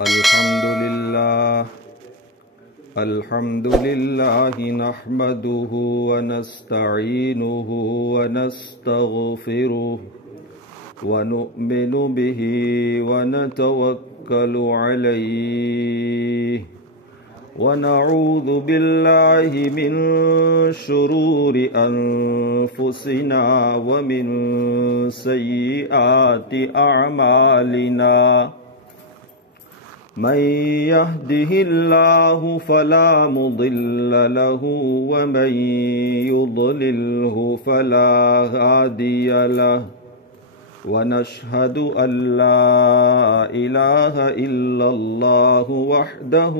الحمد لله نحمده ونستعينه ونستغفره ونؤمن به ونتوكل عليه ونعوذ بالله من شرور أنفسنا ومن سيئات أعمالنا من يهده الله فلا مضل له ومن يضلله فلا هادي له ونشهد أن لا إله إلا الله وحده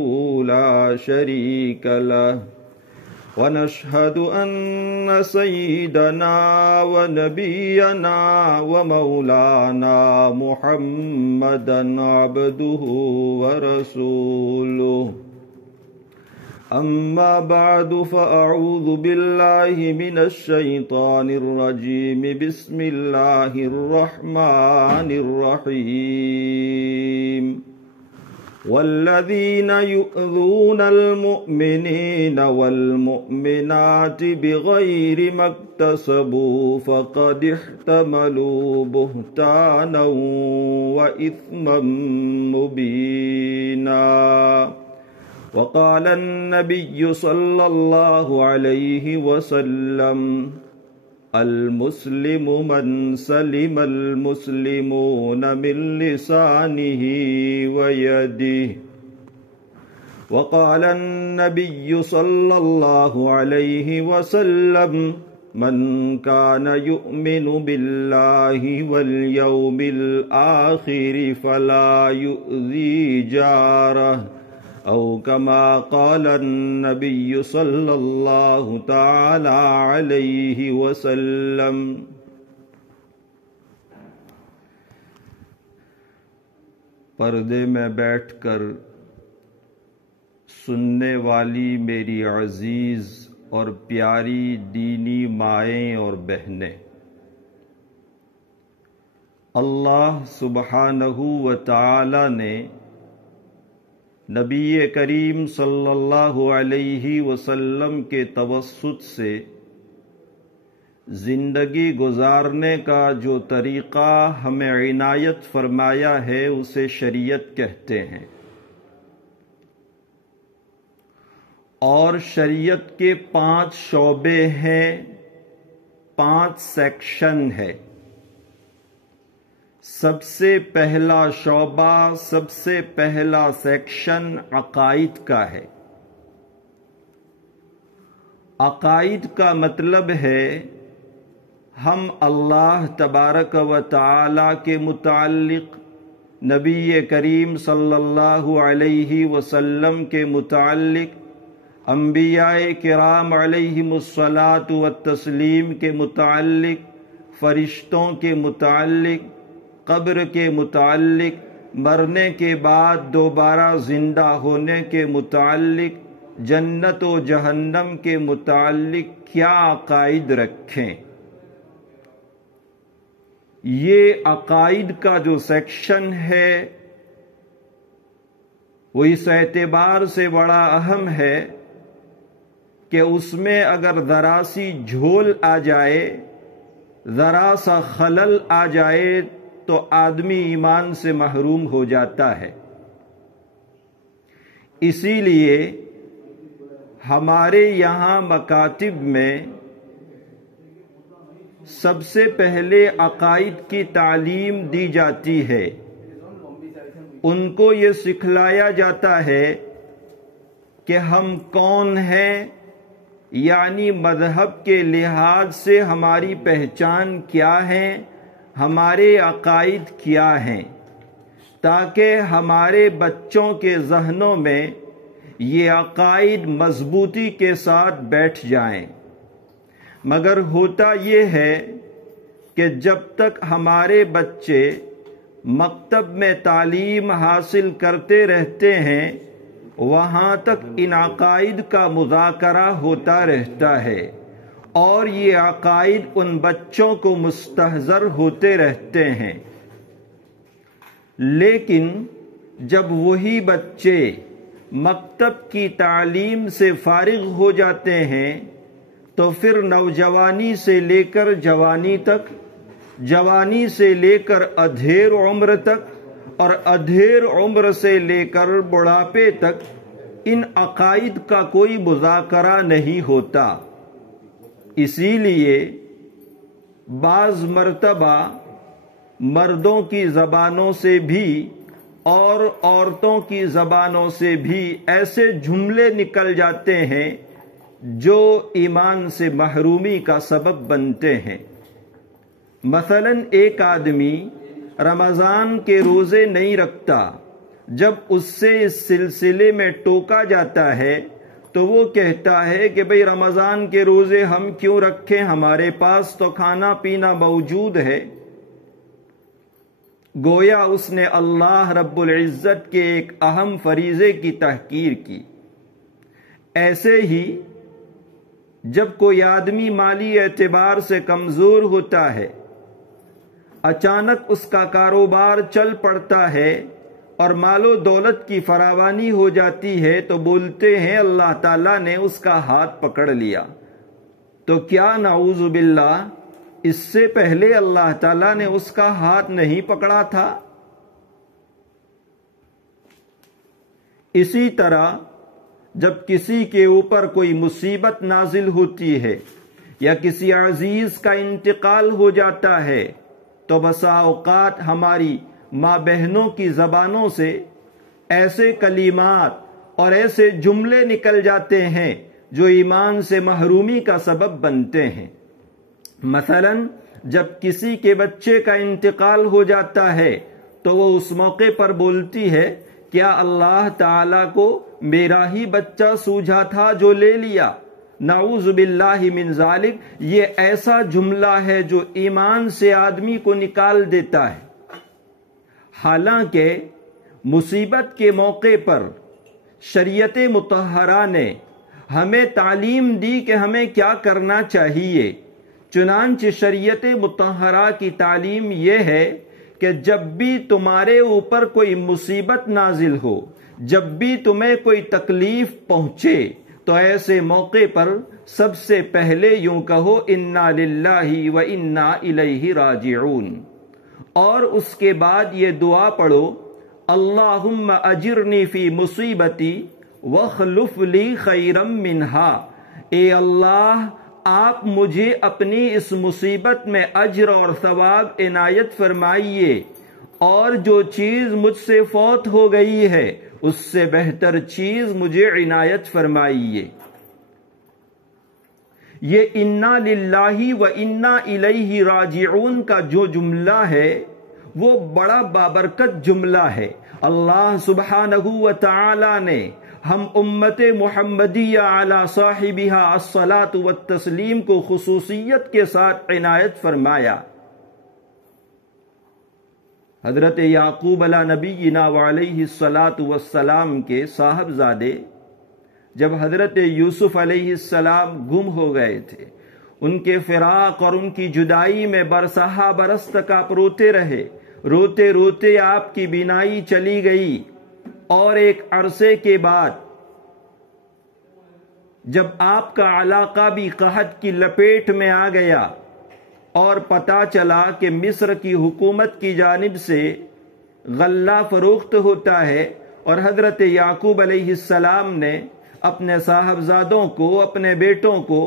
لا شريك له ونشهد أن سيدنا ونبينا ومولانا محمدا عبده ورسوله أما بعد فأعوذ بالله من الشيطان الرجيم بسم الله الرحمن الرحيم والذين يؤذون المؤمنين والمؤمنات بغير ما اكتسبوا فقد احتملوا بهتانا وإثما مبينا وقال النبي صلى الله عليه وسلم المسلم من سلم المسلمون من لسانه ويده وقال النبي صلى الله عليه وسلم من كان يؤمن بالله واليوم الآخر فلا يؤذي جاره أو كما قال النبي صلى الله تعالى عليه وسلم پردے میں بیٹھ کر سننے والی میری عزیز اور پیاری دینی مائیں اور بہنیں، اللہ سبحانہ و تعالی نے نبی کریم صلی اللہ علیہ وسلم کے توسط سے زندگی گزارنے کا جو طریقہ ہمیں عنایت فرمایا ہے اسے شریعت کہتے ہیں، اور شریعت کے 5 شعبے ہیں، 5 سیکشن ہے۔ سب سے پہلا شعبہ، سب سے پہلا سیکشن عقائد کا ہے۔ عقائد کا مطلب ہے ہم اللہ تبارک و تعالی کے متعلق، نبی کریم صلی اللہ علیہ وسلم کے متعلق، انبیاء کرام علیہم الصلاۃ والتسلیم کے متعلق، فرشتوں کے متعلق، قبر کے متعلق، مرنے کے بعد دوبارہ زندہ ہونے کے متعلق، جنت و جہنم کے متعلق کیا عقائد رکھیں۔ یہ عقائد کا جو سیکشن ہے وہ اس اعتبار سے بڑا اہم ہے کہ اس میں اگر ذرا سی جھول آ جائے، ذرا سا خلل آ جائے تو آدمی ایمان سے محروم ہو جاتا ہے۔ اسی لیے ہمارے یہاں مکاتب میں سب سے پہلے عقائد کی تعلیم دی جاتی ہے۔ ان کو یہ سکھلایا جاتا ہے کہ ہم کون ہیں، یعنی مذہب کے لحاظ سے ہماری پہچان کیا ہے، ہمارے عقائد کیا ہیں، تاکہ ہمارے بچوں کے ذہنوں میں یہ عقائد مضبوطی کے ساتھ بیٹھ جائیں۔ مگر ہوتا یہ ہے کہ جب تک ہمارے بچے مکتب میں تعلیم حاصل کرتے رہتے ہیں وہاں تک ان عقائد کا مذاکرہ ہوتا رہتا ہے، اور یہ عقائد ان بچوں کو مستحضر ہوتے رہتے ہیں۔ لیکن جب وہی بچے مکتب کی تعلیم سے فارغ ہو جاتے ہیں تو پھر نوجوانی سے لے کر جوانی تک، جوانی سے لے کر ادھیر عمر تک اور ادھیر عمر سے لے کر بڑھاپے تک ان عقائد کا کوئی مذاکرہ نہیں ہوتا۔ اسی لیے بعض مرتبہ مردوں کی زبانوں سے بھی اور عورتوں کی زبانوں سے بھی ایسے جملے نکل جاتے ہیں جو ایمان سے محرومی کا سبب بنتے ہیں۔ مثلا ایک آدمی رمضان کے روزے نہیں رکھتا، جب اس سے اس سلسلے میں ٹوکا جاتا ہے تو وہ کہتا ہے کہ بھئی رمضان کے روزے ہم کیوں رکھیں، ہمارے پاس تو کھانا پینا موجود ہے۔ گویا اس نے اللہ رب العزت کے ایک اہم فریضے کی تحقیر کی۔ ایسے ہی جب کوئی آدمی مالی اعتبار سے کمزور ہوتا ہے، اچانک اس کا کاروبار چل پڑتا ہے اور مال و دولت کی فراوانی ہو جاتی ہے تو بولتے ہیں اللہ تعالیٰ نے اس کا ہاتھ پکڑ لیا۔ تو کیا نعوذ باللہ اس سے پہلے اللہ تعالیٰ نے اس کا ہاتھ نہیں پکڑا تھا؟ اسی طرح جب کسی کے اوپر کوئی مصیبت نازل ہوتی ہے یا کسی عزیز کا انتقال ہو جاتا ہے تو بسا اوقات ہماری ماں بہنوں کی زبانوں سے ایسے کلمات اور ایسے جملے نکل جاتے ہیں جو ایمان سے محرومی کا سبب بنتے ہیں۔ مثلا جب کسی کے بچے کا انتقال ہو جاتا ہے تو وہ اس موقع پر بولتی ہے کیا اللہ تعالیٰ کو میرا ہی بچہ سوجھا تھا جو لے لیا؟ نعوذ باللہ من ذالک، یہ ایسا جملہ ہے جو ایمان سے آدمی کو نکال دیتا ہے۔ حالانکہ مصیبت کے موقع پر شریعت مطہرہ نے ہمیں تعلیم دی کہ ہمیں کیا کرنا چاہیے۔ چنانچہ شریعت مطہرہ کی تعلیم یہ ہے کہ جب بھی تمہارے اوپر کوئی مصیبت نازل ہو، جب بھی تمہیں کوئی تکلیف پہنچے تو ایسے موقع پر سب سے پہلے یوں کہو انا للہ و انا الیہ راجعون، اور اس کے بعد یہ دعا پڑھو اللہم اجرنی فی مصیبتی واخلف لی خیرا منہا، اے اللہ آپ مجھے اپنی اس مصیبت میں اجر اور ثواب عنایت فرمائیے، اور جو چیز مجھ سے فوت ہو گئی ہے اس سے بہتر چیز مجھے عنایت فرمائیے۔ یہ انا للہ و انا الیہ راجعون کا جو جملہ ہے وہ بڑا بابرکت جملہ ہے۔ اللہ سبحانہ و تعالی نے ہم امت محمدیہ علی صاحبہا الصلاۃ والتسلیم کو خصوصیت کے ساتھ عنایت فرمایا۔ حضرت یعقوب علی نبینا وعلیہ الصلاۃ والسلام کے صاحبزادے جب حضرت یوسف علیہ السلام گم ہو گئے تھے، ان کے فراق اور ان کی جدائی میں برسہ برس تک آپ روتے رہے، روتے روتے آپ کی بینائی چلی گئی، اور ایک عرصے کے بعد جب آپ کا علاقہ بھی قحط کی لپیٹ میں آ گیا اور پتہ چلا کہ مصر کی حکومت کی جانب سے غلہ فروخت ہوتا ہے، اور حضرت یعقوب علیہ السلام نے اپنے صاحبزادوں کو، اپنے بیٹوں کو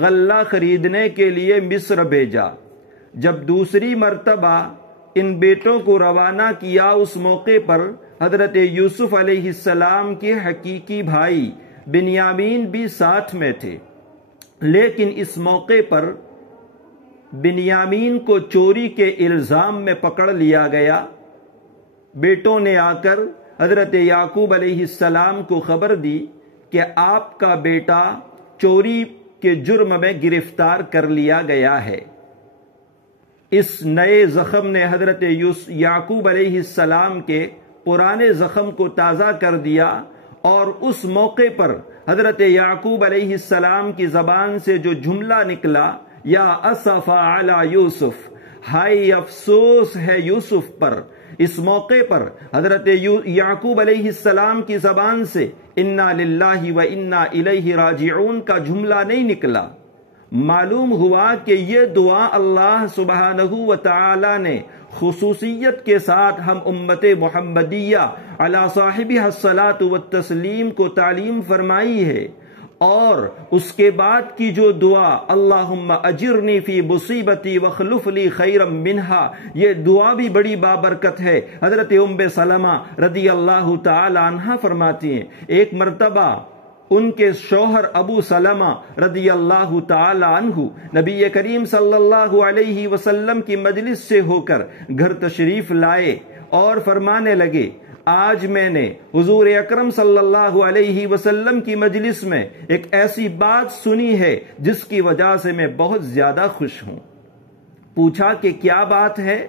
غلہ خریدنے کے لیے مصر بھیجا۔ جب دوسری مرتبہ ان بیٹوں کو روانہ کیا، اس موقع پر حضرت یوسف علیہ السلام کے حقیقی بھائی بنیامین بھی ساتھ میں تھے، لیکن اس موقع پر بنیامین کو چوری کے الزام میں پکڑ لیا گیا۔ بیٹوں نے آ کر حضرت یعقوب علیہ السلام کو خبر دی کہ آپ کا بیٹا چوری کے جرم میں گرفتار کر لیا گیا ہے۔ اس نئے زخم نے حضرت یعقوب علیہ السلام کے پرانے زخم کو تازہ کر دیا، اور اس موقع پر حضرت یعقوب علیہ السلام کی زبان سے جو جملہ نکلا یا اسف علی یوسف، ہائے افسوس ہے یوسف پر، اس موقع پر حضرت یعقوب علیہ السلام کی زبان سے انا للہ و انا الیہ راجعون کا جملہ نہیں نکلا۔ معلوم ہوا کہ یہ دعا اللہ سبحانہ و تعالی نے خصوصیت کے ساتھ ہم امت محمدیہ علی صاحبہ الصلاۃ والتسلیم کو تعلیم فرمائی ہے، اور اس کے بعد کی جو دعا اللہم اجرنی فی مصیبتی واخلف لی خیرا منہا، یہ دعا بھی بڑی بابرکت ہے۔ حضرت ام سلمہ رضی اللہ تعالی عنہ فرماتی ہیں ایک مرتبہ ان کے شوہر ابو سلمہ رضی اللہ تعالی عنہ نبی کریم صلی اللہ علیہ وسلم کی مجلس سے ہو کر گھر تشریف لائے اور فرمانے لگے آج میں نے حضور اکرم صلی اللہ علیہ وسلم کی مجلس میں ایک ایسی بات سنی ہے جس کی وجہ سے میں بہت زیادہ خوش ہوں۔ پوچھا کہ کیا بات ہے؟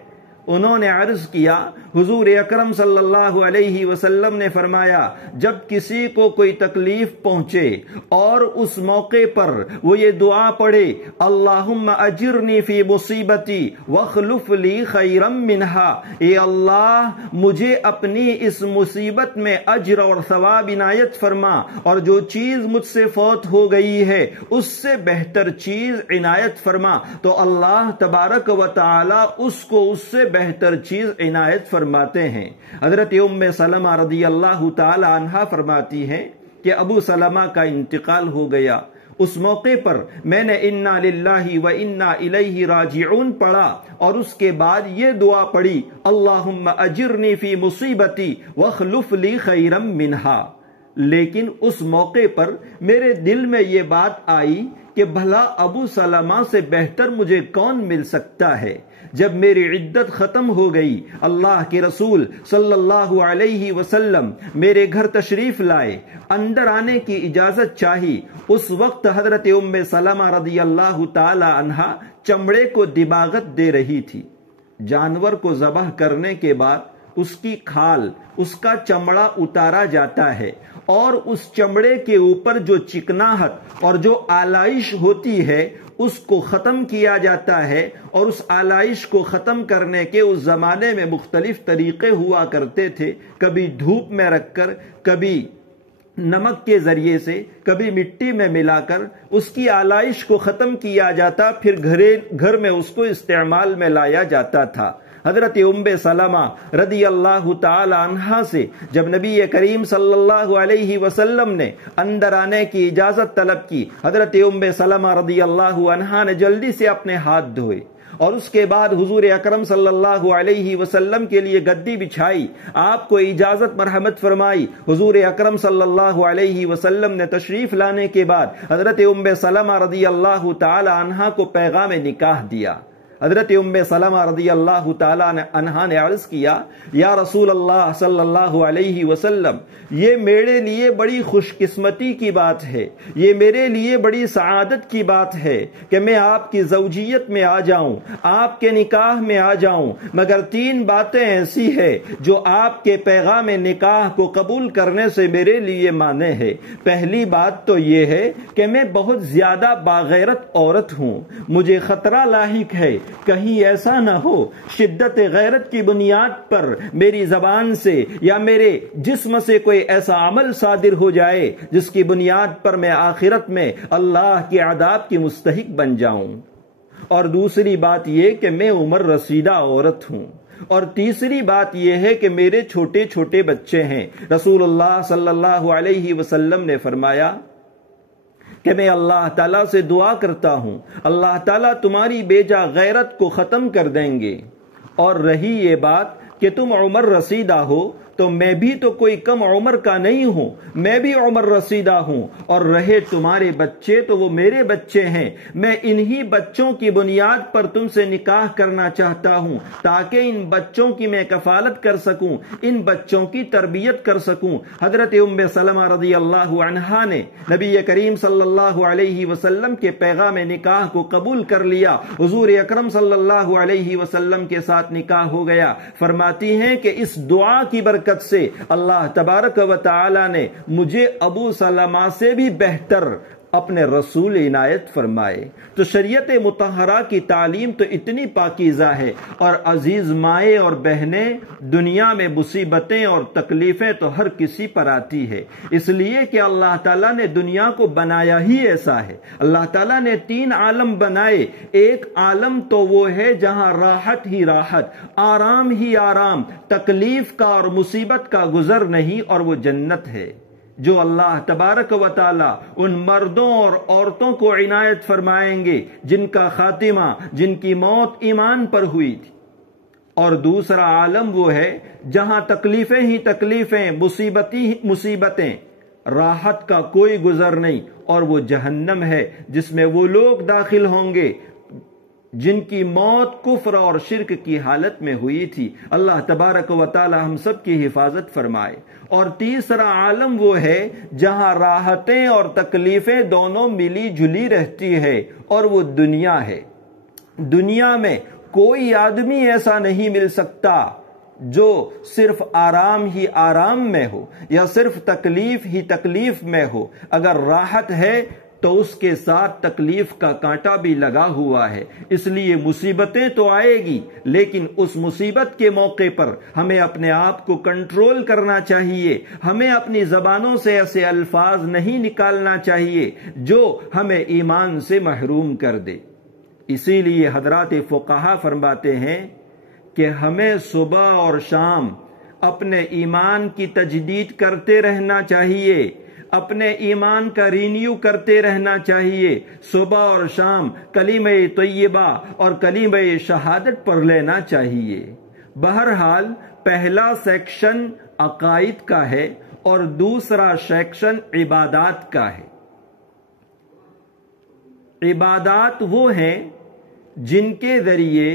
انہوں نے عرض کیا حضور اکرم صلی اللہ علیہ وسلم نے فرمایا جب کسی کو کوئی تکلیف پہنچے اور اس موقع پر وہ یہ دعا پڑھے اللہم اجرنی فی مصیبتی واخلف لی خیرا منہا، اے اللہ مجھے اپنی اس مصیبت میں اجر اور ثواب عنایت فرما، اور جو چیز مجھ سے فوت ہو گئی ہے اس سے بہتر چیز عنایت فرما، تو اللہ تبارک و تعالی اس کو اس سے بہتر چیز عنایت فرماتے ہیں۔ حضرت ام سلمہ رضی اللہ تعالی عنہا فرماتی ہیں کہ ابو سلمہ کا انتقال ہو گیا۔ اس موقع پر میں نے انا للہ و انا الیہ راجعون پڑھا اور اس کے بعد یہ دعا پڑھی اللہم اجرنی فی مصیبتی واخلف لی خیرا منہا۔ لیکن اس موقع پر میرے دل میں یہ بات آئی کہ بھلا ابو سلمہ سے بہتر مجھے کون مل سکتا ہے؟ جب میری عدت ختم ہو گئی اللہ کے رسول صلی اللہ علیہ وسلم میرے گھر تشریف لائے، اندر آنے کی اجازت چاہی۔ اس وقت حضرت ام سلمہ رضی اللہ تعالی عنہا چمڑے کو دباغت دے رہی تھی۔ جانور کو ذبح کرنے کے بعد اس کی کھال، اس کا چمڑا اتارا جاتا ہے، اور اس چمڑے کے اوپر جو چکناہٹ اور جو آلائش ہوتی ہے اس کو ختم کیا جاتا ہے، اور اس آلائش کو ختم کرنے کے اس زمانے میں مختلف طریقے ہوا کرتے تھے، کبھی دھوپ میں رکھ کر، کبھی نمک کے ذریعے سے، کبھی مٹی میں ملا کر اس کی آلائش کو ختم کیا جاتا، پھر گھر میں اس کو استعمال میں لایا جاتا تھا۔ حضرت ام سلمہ رضی اللہ تعالی عنہا سے جب نبی کریم صلی اللہ علیہ وسلم نے اندر آنے کی اجازت طلب کی، حضرت ام سلمہ رضی اللہ عنہا نے جلدی سے اپنے ہاتھ دھوئے اور اس کے بعد حضور اکرم صلی اللہ علیہ وسلم کے لیے گدی بچھائی، آپ کو اجازت مرحمت فرمائی۔ حضور اکرم صلی اللہ علیہ وسلم نے تشریف لانے کے بعد حضرت ام سلمہ رضی اللہ تعالی عنہا کو پیغام نکاح دیا۔ حضرت ام سلمہ رضی اللہ تعالی عنہا نے عرض کیا یا رسول اللہ صلی اللہ علیہ وسلم، یہ میرے لیے بڑی خوش قسمتی کی بات ہے، یہ میرے لیے بڑی سعادت کی بات ہے کہ میں آپ کی زوجیت میں آ جاؤں، آپ کے نکاح میں آ جاؤں، مگر 3 باتیں ایسی ہیں جو آپ کے پیغام نکاح کو قبول کرنے سے میرے لیے مانع ہے۔ پہلی بات تو یہ ہے کہ میں بہت زیادہ باغیرت عورت ہوں، مجھے خطرہ لاحق ہے کہیں ایسا نہ ہو شدت غیرت کی بنیاد پر میری زبان سے یا میرے جسم سے کوئی ایسا عمل صادر ہو جائے جس کی بنیاد پر میں آخرت میں اللہ کے عذاب کی مستحق بن جاؤں۔ اور دوسری بات یہ کہ میں عمر رسیدہ عورت ہوں، اور تیسری بات یہ ہے کہ میرے چھوٹے چھوٹے بچے ہیں۔ رسول اللہ صلی اللہ علیہ وسلم نے فرمایا کہ میں اللہ تعالیٰ سے دعا کرتا ہوں اللہ تعالیٰ تمہاری بیجا غیرت کو ختم کر دیں گے، اور رہی یہ بات کہ تم عمر رسیدہ ہو تو میں بھی تو کوئی کم عمر کا نہیں ہوں، میں بھی عمر رسیدہ ہوں، اور رہے تمہارے بچے تو وہ میرے بچے ہیں، میں انہی بچوں کی بنیاد پر تم سے نکاح کرنا چاہتا ہوں تاکہ ان بچوں کی میں کفالت کر سکوں، ان بچوں کی تربیت کر سکوں۔ حضرت ام سلمہ رضی اللہ عنہا نے نبی کریم صلی اللہ علیہ وسلم کے پیغام نکاح کو قبول کر لیا، حضور اکرم صلی اللہ علیہ وسلم کے ساتھ نکاح ہو گیا۔ فرماتی ہیں کہ اس دعا کی برکت سے اللہ تبارک و تعالی نے مجھے ابو سلمہ سے بھی بہتر اپنے رسول عنایت فرمائے۔ تو شریعت مطہرہ کی تعلیم تو اتنی پاکیزہ ہے، اور عزیز مائیں اور بہنیں، دنیا میں مصیبتیں اور تکلیفیں تو ہر کسی پر آتی ہے، اس لیے کہ اللہ تعالیٰ نے دنیا کو بنایا ہی ایسا ہے۔ اللہ تعالیٰ نے 3 عالم بنائے۔ ایک عالم تو وہ ہے جہاں راحت ہی راحت، آرام ہی آرام، تکلیف کا اور مصیبت کا گزر نہیں، اور وہ جنت ہے جو اللہ تبارک و تعالی ان مردوں اور عورتوں کو عنایت فرمائیں گے جن کا خاتمہ، جن کی موت ایمان پر ہوئی تھی۔ اور دوسرا عالم وہ ہے جہاں تکلیفیں ہی تکلیفیں، مصیبتیں، راحت کا کوئی گزر نہیں، اور وہ جہنم ہے جس میں وہ لوگ داخل ہوں گے جن کی موت کفر اور شرک کی حالت میں ہوئی تھی۔ اللہ تبارک و تعالی ہم سب کی حفاظت فرمائے۔ اور تیسرا عالم وہ ہے جہاں راحتیں اور تکلیفیں دونوں ملی جلی رہتی ہے، اور وہ دنیا ہے۔ دنیا میں کوئی آدمی ایسا نہیں مل سکتا جو صرف آرام ہی آرام میں ہو، یا صرف تکلیف ہی تکلیف میں ہو۔ اگر راحت ہے تو اس کے ساتھ تکلیف کا کانٹا بھی لگا ہوا ہے۔ اس لیے مصیبتیں تو آئے گی، لیکن اس مصیبت کے موقع پر ہمیں اپنے آپ کو کنٹرول کرنا چاہیے۔ ہمیں اپنی زبانوں سے ایسے الفاظ نہیں نکالنا چاہیے جو ہمیں ایمان سے محروم کر دے۔ اسی لیے حضرات فقہا فرماتے ہیں کہ ہمیں صبح اور شام اپنے ایمان کی تجدید کرتے رہنا چاہیے، اپنے ایمان کا رینیو کرتے رہنا چاہیے۔ صبح اور شام کلمہ طیبہ اور کلمہ شہادت پڑھ لینا چاہیے۔ بہرحال پہلا سیکشن عقائد کا ہے اور دوسرا سیکشن عبادات کا ہے۔ عبادات وہ ہیں جن کے ذریعے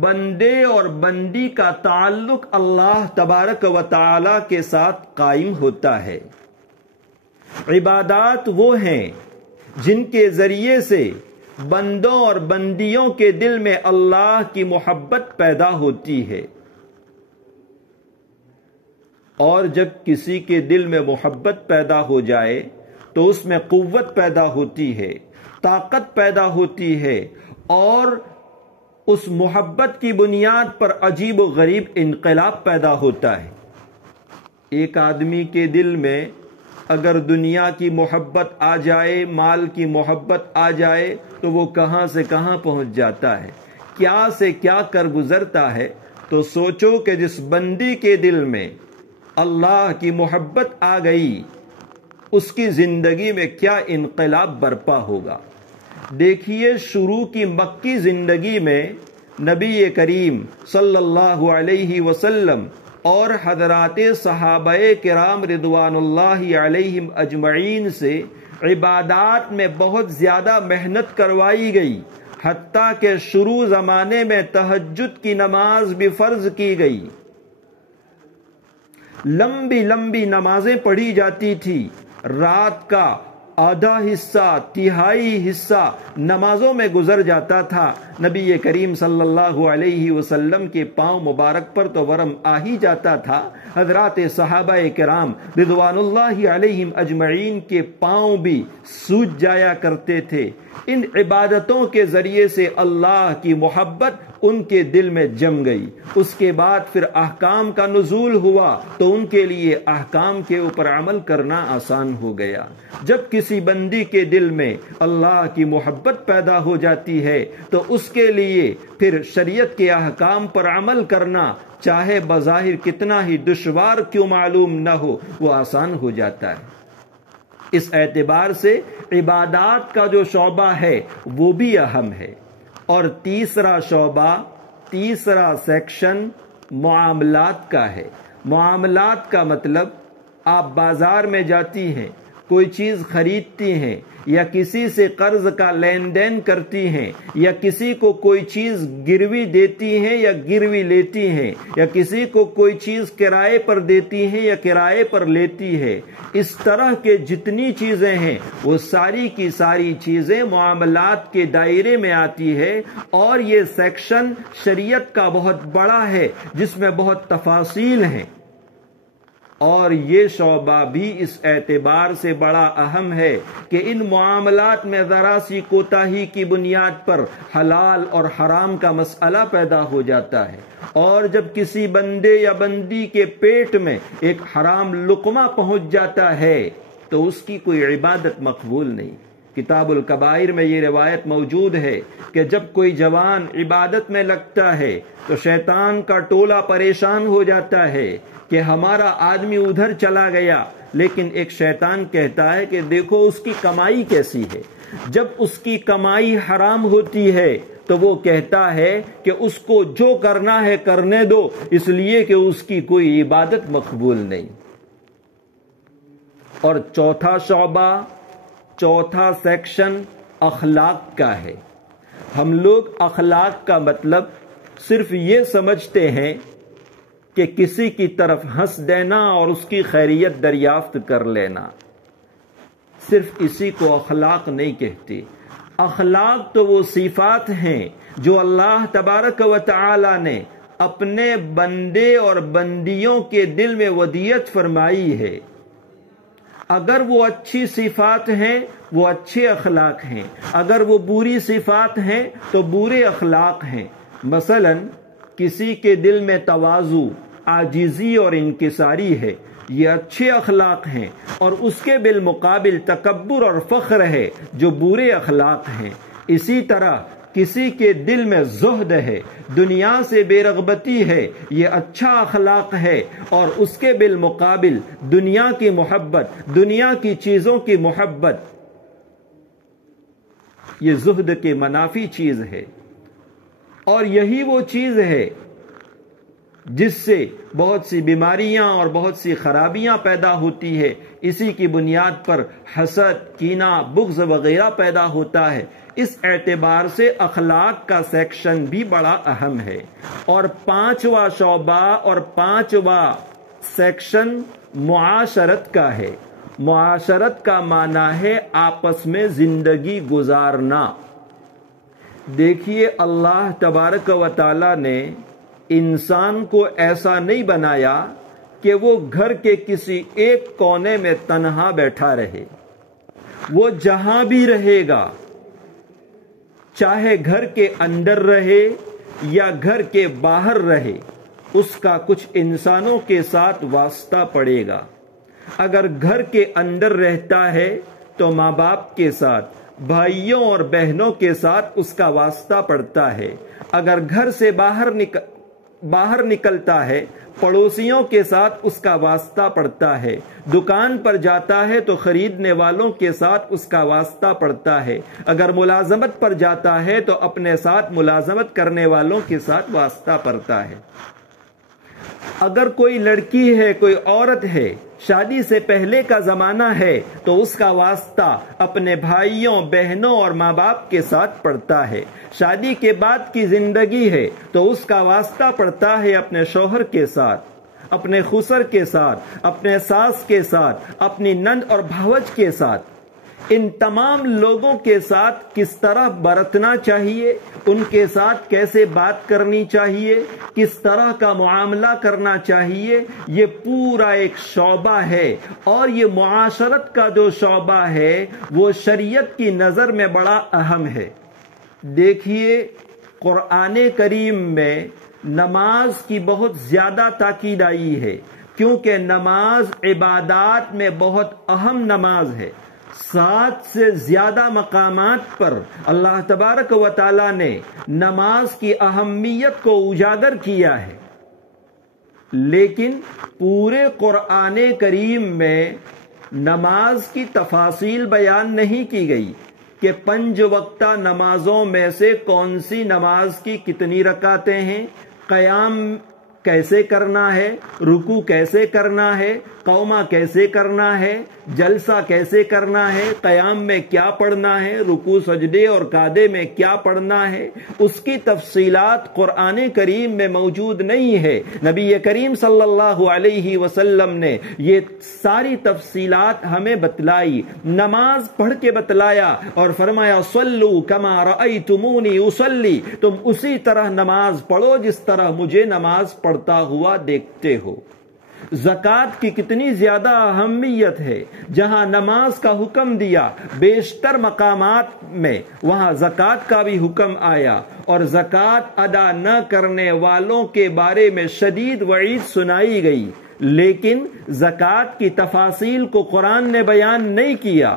بندے اور بندی کا تعلق اللہ تبارک و تعالی کے ساتھ قائم ہوتا ہے۔ عبادات وہ ہیں جن کے ذریعے سے بندوں اور بندیوں کے دل میں اللہ کی محبت پیدا ہوتی ہے، اور جب کسی کے دل میں محبت پیدا ہو جائے تو اس میں قوت پیدا ہوتی ہے، طاقت پیدا ہوتی ہے، اور اس محبت کی بنیاد پر عجیب و غریب انقلاب پیدا ہوتا ہے۔ ایک آدمی کے دل میں اگر دنیا کی محبت آ جائے، مال کی محبت آ جائے، تو وہ کہاں سے کہاں پہنچ جاتا ہے، کیا سے کیا کر گزرتا ہے۔ تو سوچو کہ جس بندی کے دل میں اللہ کی محبت آ گئی، اس کی زندگی میں کیا انقلاب برپا ہوگا۔ دیکھیے شروع کی مکی زندگی میں نبی کریم صلی اللہ علیہ وسلم اور حضرات صحابہ کرام رضوان اللہ علیہم اجمعین سے عبادات میں بہت زیادہ محنت کروائی گئی، حتیٰ کہ شروع زمانے میں تہجد کی نماز بھی فرض کی گئی۔ لمبی لمبی نمازیں پڑھی جاتی تھی، رات کا آدھا حصہ، تہائی حصہ نمازوں میں گزر جاتا تھا۔ نبی کریم صلی اللہ علیہ وسلم کے پاؤں مبارک پر تو ورم آ ہی جاتا تھا، حضرات صحابہ کرام رضوان اللہ علیہم اجمعین کے پاؤں بھی سوج جایا کرتے تھے۔ ان عبادتوں کے ذریعے سے اللہ کی محبت ان کے دل میں جم گئی۔ اس کے بعد پھر احکام کا نزول ہوا تو ان کے لیے احکام کے اوپر عمل کرنا آسان ہو گیا۔ جب کسی بندی کے دل میں اللہ کی محبت پیدا ہو جاتی ہے تو اس کے لیے پھر شریعت کے احکام پر عمل کرنا، چاہے بظاہر کتنا ہی دشوار کیوں معلوم نہ ہو، وہ آسان ہو جاتا ہے۔ اس اعتبار سے عبادات کا جو شعبہ ہے وہ بھی اہم ہے۔ اور تیسرا شعبہ، تیسرا سیکشن معاملات کا ہے۔ معاملات کا مطلب آپ بازار میں جاتی ہیں، کوئی چیز خریدتی ہیں، یا کسی سے قرض کا لین دین کرتی ہیں، یا کسی کو کوئی چیز گروی دیتی ہیں یا گروی لیتی ہیں، یا کسی کو کوئی چیز کرائے پر دیتی ہیں یا کرائے پر لیتی ہے۔ اس طرح کے جتنی چیزیں ہیں وہ ساری کی ساری چیزیں معاملات کے دائرے میں آتی ہے، اور یہ سیکشن شریعت کا بہت بڑا ہے جس میں بہت تفاصیل ہیں۔ اور یہ شعبہ بھی اس اعتبار سے بڑا اہم ہے کہ ان معاملات میں ذرا سی کوتاہی کی بنیاد پر حلال اور حرام کا مسئلہ پیدا ہو جاتا ہے، اور جب کسی بندے یا بندی کے پیٹ میں ایک حرام لقمہ پہنچ جاتا ہے تو اس کی کوئی عبادت مقبول نہیں۔ کتاب الکبائر میں یہ روایت موجود ہے کہ جب کوئی جوان عبادت میں لگتا ہے تو شیطان کا ٹولہ پریشان ہو جاتا ہے کہ ہمارا آدمی ادھر چلا گیا، لیکن ایک شیطان کہتا ہے کہ دیکھو اس کی کمائی کیسی ہے۔ جب اس کی کمائی حرام ہوتی ہے تو وہ کہتا ہے کہ اس کو جو کرنا ہے کرنے دو، اس لیے کہ اس کی کوئی عبادت مقبول نہیں۔ اور چوتھا شعبہ، چوتھا سیکشن اخلاق کا ہے۔ ہم لوگ اخلاق کا مطلب صرف یہ سمجھتے ہیں کہ کسی کی طرف ہنس دینا اور اس کی خیریت دریافت کر لینا، صرف اسی کو اخلاق نہیں کہتے۔ اخلاق تو وہ صفات ہیں جو اللہ تبارک و تعالی نے اپنے بندے اور بندیوں کے دل میں ودیعت فرمائی ہے۔ اگر وہ اچھی صفات ہیں وہ اچھے اخلاق ہیں، اگر وہ بری صفات ہیں تو برے اخلاق ہیں۔ مثلا کسی کے دل میں تواضع، عاجزی اور انکساری ہے، یہ اچھے اخلاق ہیں، اور اس کے بالمقابل تکبر اور فخر ہے جو برے اخلاق ہیں۔ اسی طرح کسی کے دل میں زہد ہے، دنیا سے بے رغبتی ہے، یہ اچھا اخلاق ہے، اور اس کے بالمقابل دنیا کی محبت، دنیا کی چیزوں کی محبت، یہ زہد کے منافی چیز ہے۔ اور یہی وہ چیز ہے جس سے بہت سی بیماریاں اور بہت سی خرابیاں پیدا ہوتی ہے۔ اسی کی بنیاد پر حسد، کینہ، بغض وغیرہ پیدا ہوتا ہے۔ اس اعتبار سے اخلاق کا سیکشن بھی بڑا اہم ہے۔ اور پانچواں شعبہ اور پانچواں سیکشن معاشرت کا ہے۔ معاشرت کا معنی ہے آپس میں زندگی گزارنا۔ دیکھیے اللہ تبارک و تعالی نے انسان کو ایسا نہیں بنایا کہ وہ گھر کے کسی ایک کونے میں تنہا بیٹھا رہے۔ وہ جہاں بھی رہے گا، چاہے گھر کے اندر رہے یا گھر کے باہر رہے، اس کا کچھ انسانوں کے ساتھ واسطہ پڑے گا۔ اگر گھر کے اندر رہتا ہے تو ماں باپ کے ساتھ، بھائیوں اور بہنوں کے ساتھ اس کا واسطہ پڑتا ہے۔ اگر گھر سے باہر نکلتا ہے پڑوسیوں کے ساتھ اس کا واسطہ پڑتا ہے۔ دکان پر جاتا ہے تو خریدنے والوں کے ساتھ اس کا واسطہ پڑتا ہے۔ اگر ملازمت پر جاتا ہے تو اپنے ساتھ ملازمت کرنے والوں کے ساتھ واسطہ پڑتا ہے۔ اگر کوئی لڑکی ہے، کوئی عورت ہے، شادی سے پہلے کا زمانہ ہے تو اس کا واسطہ اپنے بھائیوں، بہنوں اور ماں باپ کے ساتھ پڑتا ہے۔ شادی کے بعد کی زندگی ہے تو اس کا واسطہ پڑتا ہے اپنے شوہر کے ساتھ، اپنے خسر کے ساتھ، اپنے ساس کے ساتھ، اپنی نند اور بھاوج کے ساتھ۔ ان تمام لوگوں کے ساتھ کس طرح برتنا چاہیے، ان کے ساتھ کیسے بات کرنی چاہیے، کس طرح کا معاملہ کرنا چاہیے، یہ پورا ایک شعبہ ہے۔ اور یہ معاشرت کا جو شعبہ ہے وہ شریعت کی نظر میں بڑا اہم ہے۔ دیکھیے قرآن کریم میں نماز کی بہت زیادہ تاکید آئی ہے، کیونکہ نماز عبادات میں بہت اہم نماز ہے۔ 7 سے زیادہ مقامات پر اللہ تبارک و تعالی نے نماز کی اہمیت کو اجاگر کیا ہے، لیکن پورے قرآن کریم میں نماز کی تفاصیل بیان نہیں کی گئی کہ 5 وقتہ نمازوں میں سے کون سی نماز کی کتنی رکعتیں ہیں، قیام کیسے کرنا ہے، رکوع کیسے کرنا ہے، قومہ کیسے کرنا ہے، جلسہ کیسے کرنا ہے، قیام میں کیا پڑھنا ہے، رکوع سجدے اور قعدے میں کیا پڑھنا ہے، اس کی تفصیلات قرآن کریم میں موجود نہیں ہے۔ نبی کریم صلی اللہ علیہ وسلم نے یہ ساری تفصیلات ہمیں بتلائی، نماز پڑھ کے بتلایا اور فرمایا صلو کما رأیتمونی اصلی، تم اسی طرح نماز پڑھو جس طرح مجھے نماز پڑھتا ہوا دیکھتے ہو۔ زکوٰۃ کی کتنی زیادہ اہمیت ہے. جہاں نماز کا حکم دیا بیشتر مقامات میں وہاں زکوٰۃ کا بھی حکم آیا، اور زکوٰۃ ادا نہ کرنے والوں کے بارے میں شدید وعید سنائی گئی. لیکن زکوٰۃ کی تفاصیل کو قرآن نے بیان نہیں کیا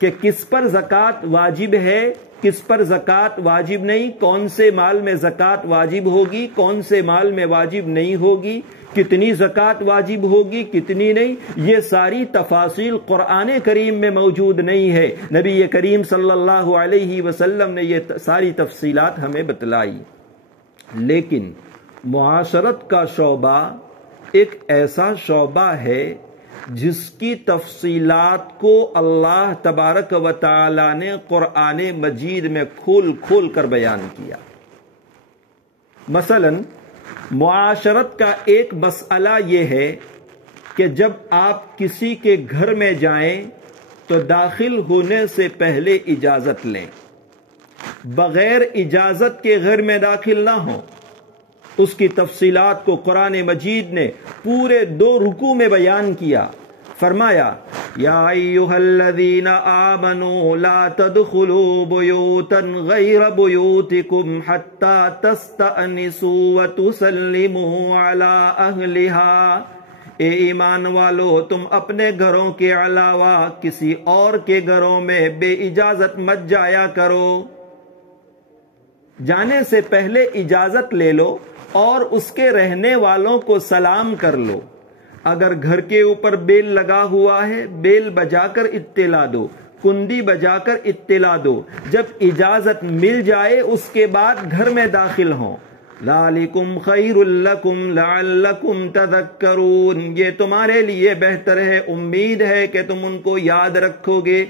کہ کس پر زکوٰۃ واجب ہے، کس پر زکوٰۃ واجب نہیں، کون سے مال میں زکوٰۃ واجب ہوگی، کون سے مال میں واجب نہیں ہوگی، کتنی زکوٰۃ واجب ہوگی، کتنی نہیں. یہ ساری تفاصیل قرآن کریم میں موجود نہیں ہے. نبی کریم صلی اللہ علیہ وسلم نے یہ ساری تفصیلات ہمیں بتلائی. لیکن معاشرت کا شعبہ ایک ایسا شعبہ ہے جس کی تفصیلات کو اللہ تبارک و تعالی نے قرآن مجید میں کھول کھول کر بیان کیا. مثلا معاشرت کا ایک مسئلہ یہ ہے کہ جب آپ کسی کے گھر میں جائیں تو داخل ہونے سے پہلے اجازت لیں، بغیر اجازت کے گھر میں داخل نہ ہوں. اس کی تفصیلات کو قرآن مجید نے پورے 2 رکوع میں بیان کیا. فرمایا یا ایھا الذین آمنوا لا تدخلوا بیوتا غیر بیوتکم حتی تستأنسوا وتسلموا علی اہلہا. اے ایمان والو، تم اپنے گھروں کے علاوہ کسی اور کے گھروں میں بے اجازت مت جایا کرو. جانے سے پہلے اجازت لے لو اور اس کے رہنے والوں کو سلام کر لو. اگر گھر کے اوپر بیل لگا ہوا ہے، بیل بجا کر اطلاع دو، کندی بجا کر اطلاع دو. جب اجازت مل جائے اس کے بعد گھر میں داخل ہوں. ذالکم خیر لکم لعلکم تذکرون. یہ تمہارے لیے بہتر ہے، امید ہے کہ تم ان کو یاد رکھو گے.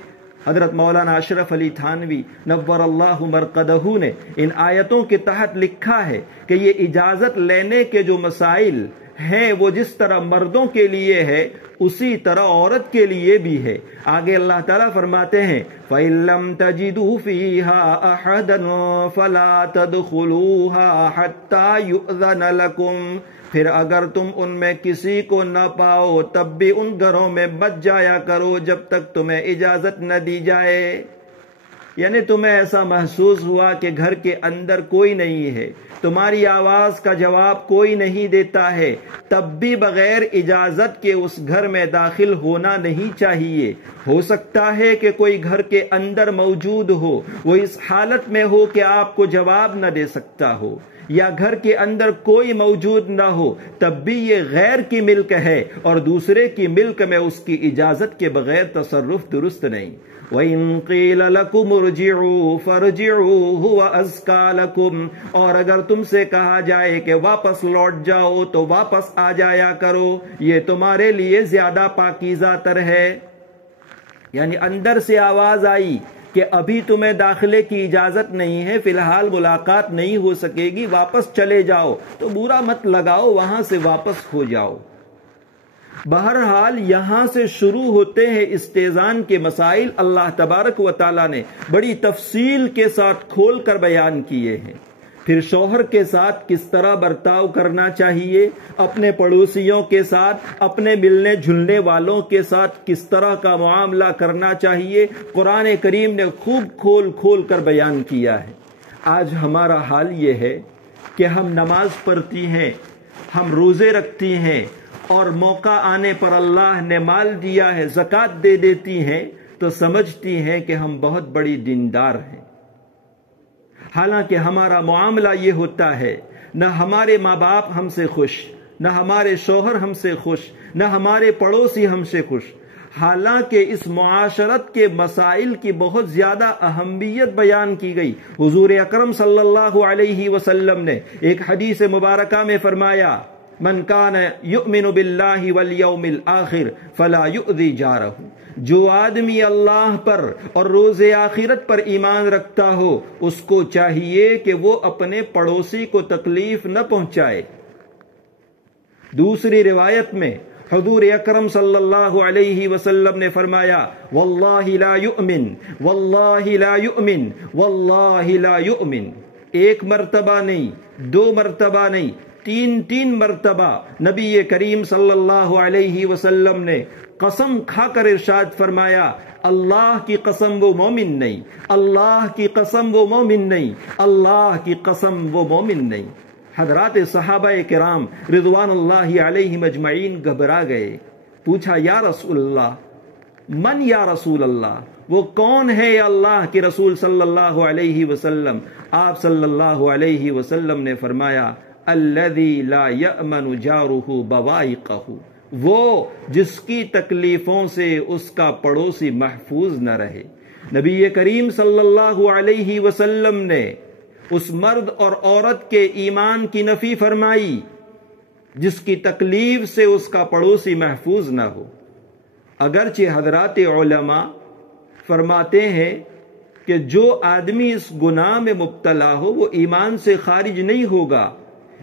حضرت مولانا اشرف علی تھانوی نور اللہ مرقدہ نے ان آیتوں کے تحت لکھا ہے کہ یہ اجازت لینے کے جو مسائل ہیں وہ جس طرح مردوں کے لیے ہے اسی طرح عورت کے لیے بھی ہے. آگے اللہ تعالیٰ فرماتے ہیں فَإِن لَّمْ تَجِدُوا فِيهَا أَحَدًا فَلَا تَدْخُلُوهَا حَتَّى يُؤْذَنَ لَكُمْ. پھر اگر تم ان میں کسی کو نہ پاؤ تب بھی ان گھروں میں مت جایا کرو جب تک تمہیں اجازت نہ دی جائے. یعنی تمہیں ایسا محسوس ہوا کہ گھر کے اندر کوئی نہیں ہے، تمہاری آواز کا جواب کوئی نہیں دیتا ہے، تب بھی بغیر اجازت کے اس گھر میں داخل ہونا نہیں چاہیے. ہو سکتا ہے کہ کوئی گھر کے اندر موجود ہو، وہ اس حالت میں ہو کہ آپ کو جواب نہ دے سکتا ہو، یا گھر کے اندر کوئی موجود نہ ہو تب بھی یہ غیر کی ملک ہے اور دوسرے کی ملک میں اس کی اجازت کے بغیر تصرف درست نہیں. وَإِن قِيلَ لَكُمُ ارْجِعُوا فَارْجِعُوا هُوَ أَزْكَىٰ لَكُمْ. اور اگر تم سے کہا جائے کہ واپس لوٹ جاؤ تو واپس آ جایا کرو، یہ تمہارے لیے زیادہ پاکیزہ تر ہے. یعنی اندر سے آواز آئی کہ ابھی تمہیں داخلے کی اجازت نہیں ہے، فی الحال ملاقات نہیں ہو سکے گی، واپس چلے جاؤ، تو برا مت لگاؤ، وہاں سے واپس ہو جاؤ. بہرحال یہاں سے شروع ہوتے ہیں استئذان کے مسائل. اللہ تبارک و تعالیٰ نے بڑی تفصیل کے ساتھ کھول کر بیان کیے ہیں. پھر شوہر کے ساتھ کس طرح برتاؤ کرنا چاہیے، اپنے پڑوسیوں کے ساتھ، اپنے ملنے جلنے والوں کے ساتھ کس طرح کا معاملہ کرنا چاہیے، قرآن کریم نے خوب کھول کھول کر بیان کیا ہے. آج ہمارا حال یہ ہے کہ ہم نماز پڑھتی ہیں، ہم روزے رکھتی ہیں، اور موقع آنے پر اللہ نے مال دیا ہے زکوٰۃ دے دیتی ہیں تو سمجھتی ہیں کہ ہم بہت بڑی دیندار ہیں. حالانکہ ہمارا معاملہ یہ ہوتا ہے، نہ ہمارے ماں باپ ہم سے خوش، نہ ہمارے شوہر ہم سے خوش، نہ ہمارے پڑوسی ہم سے خوش. حالانکہ اس معاشرت کے مسائل کی بہت زیادہ اہمیت بیان کی گئی. حضور اکرم صلی اللہ علیہ وسلم نے ایک حدیث مبارکہ میں فرمایا من کان یؤمن باللہ والیوم الآخر فلا یؤذی جارہ. جو آدمی اللہ پر اور روز آخرت پر ایمان رکھتا ہو اس کو چاہیے کہ وہ اپنے پڑوسی کو تکلیف نہ پہنچائے. دوسری روایت میں حضور اکرم صلی اللہ علیہ وسلم نے فرمایا واللہ لا یؤمن واللہ لا یؤمن واللہ لا یؤمن. ایک مرتبہ نہیں، 2 مرتبہ نہیں، تین مرتبہ نبی کریم صلی اللہ علیہ وسلم نے قسم کھا کر ارشاد فرمایا، اللہ کی قسم وہ مومن نہیں، اللہ کی قسم وہ مومن نہیں، اللہ کی قسم وہ مومن نہیں۔ حضرات صحابہ کرام رضوان اللہ علیہم اجمعین گھبرا گئے، پوچھا یا رسول اللہ، من یا رسول اللہ، وہ کون ہے یا اللہ کے رسول صلی اللہ علیہ وسلم؟ آپ صلی اللہ علیہ وسلم نے فرمایا، الذی لا یأمن جارہ بوائقہ، وہ جس کی تکلیفوں سے اس کا پڑوسی محفوظ نہ رہے۔ نبی کریم صلی اللہ علیہ وسلم نے اس مرد اور عورت کے ایمان کی نفی فرمائی جس کی تکلیف سے اس کا پڑوسی محفوظ نہ ہو۔ اگرچہ حضرات علماء فرماتے ہیں کہ جو آدمی اس گناہ میں مبتلا ہو وہ ایمان سے خارج نہیں ہوگا،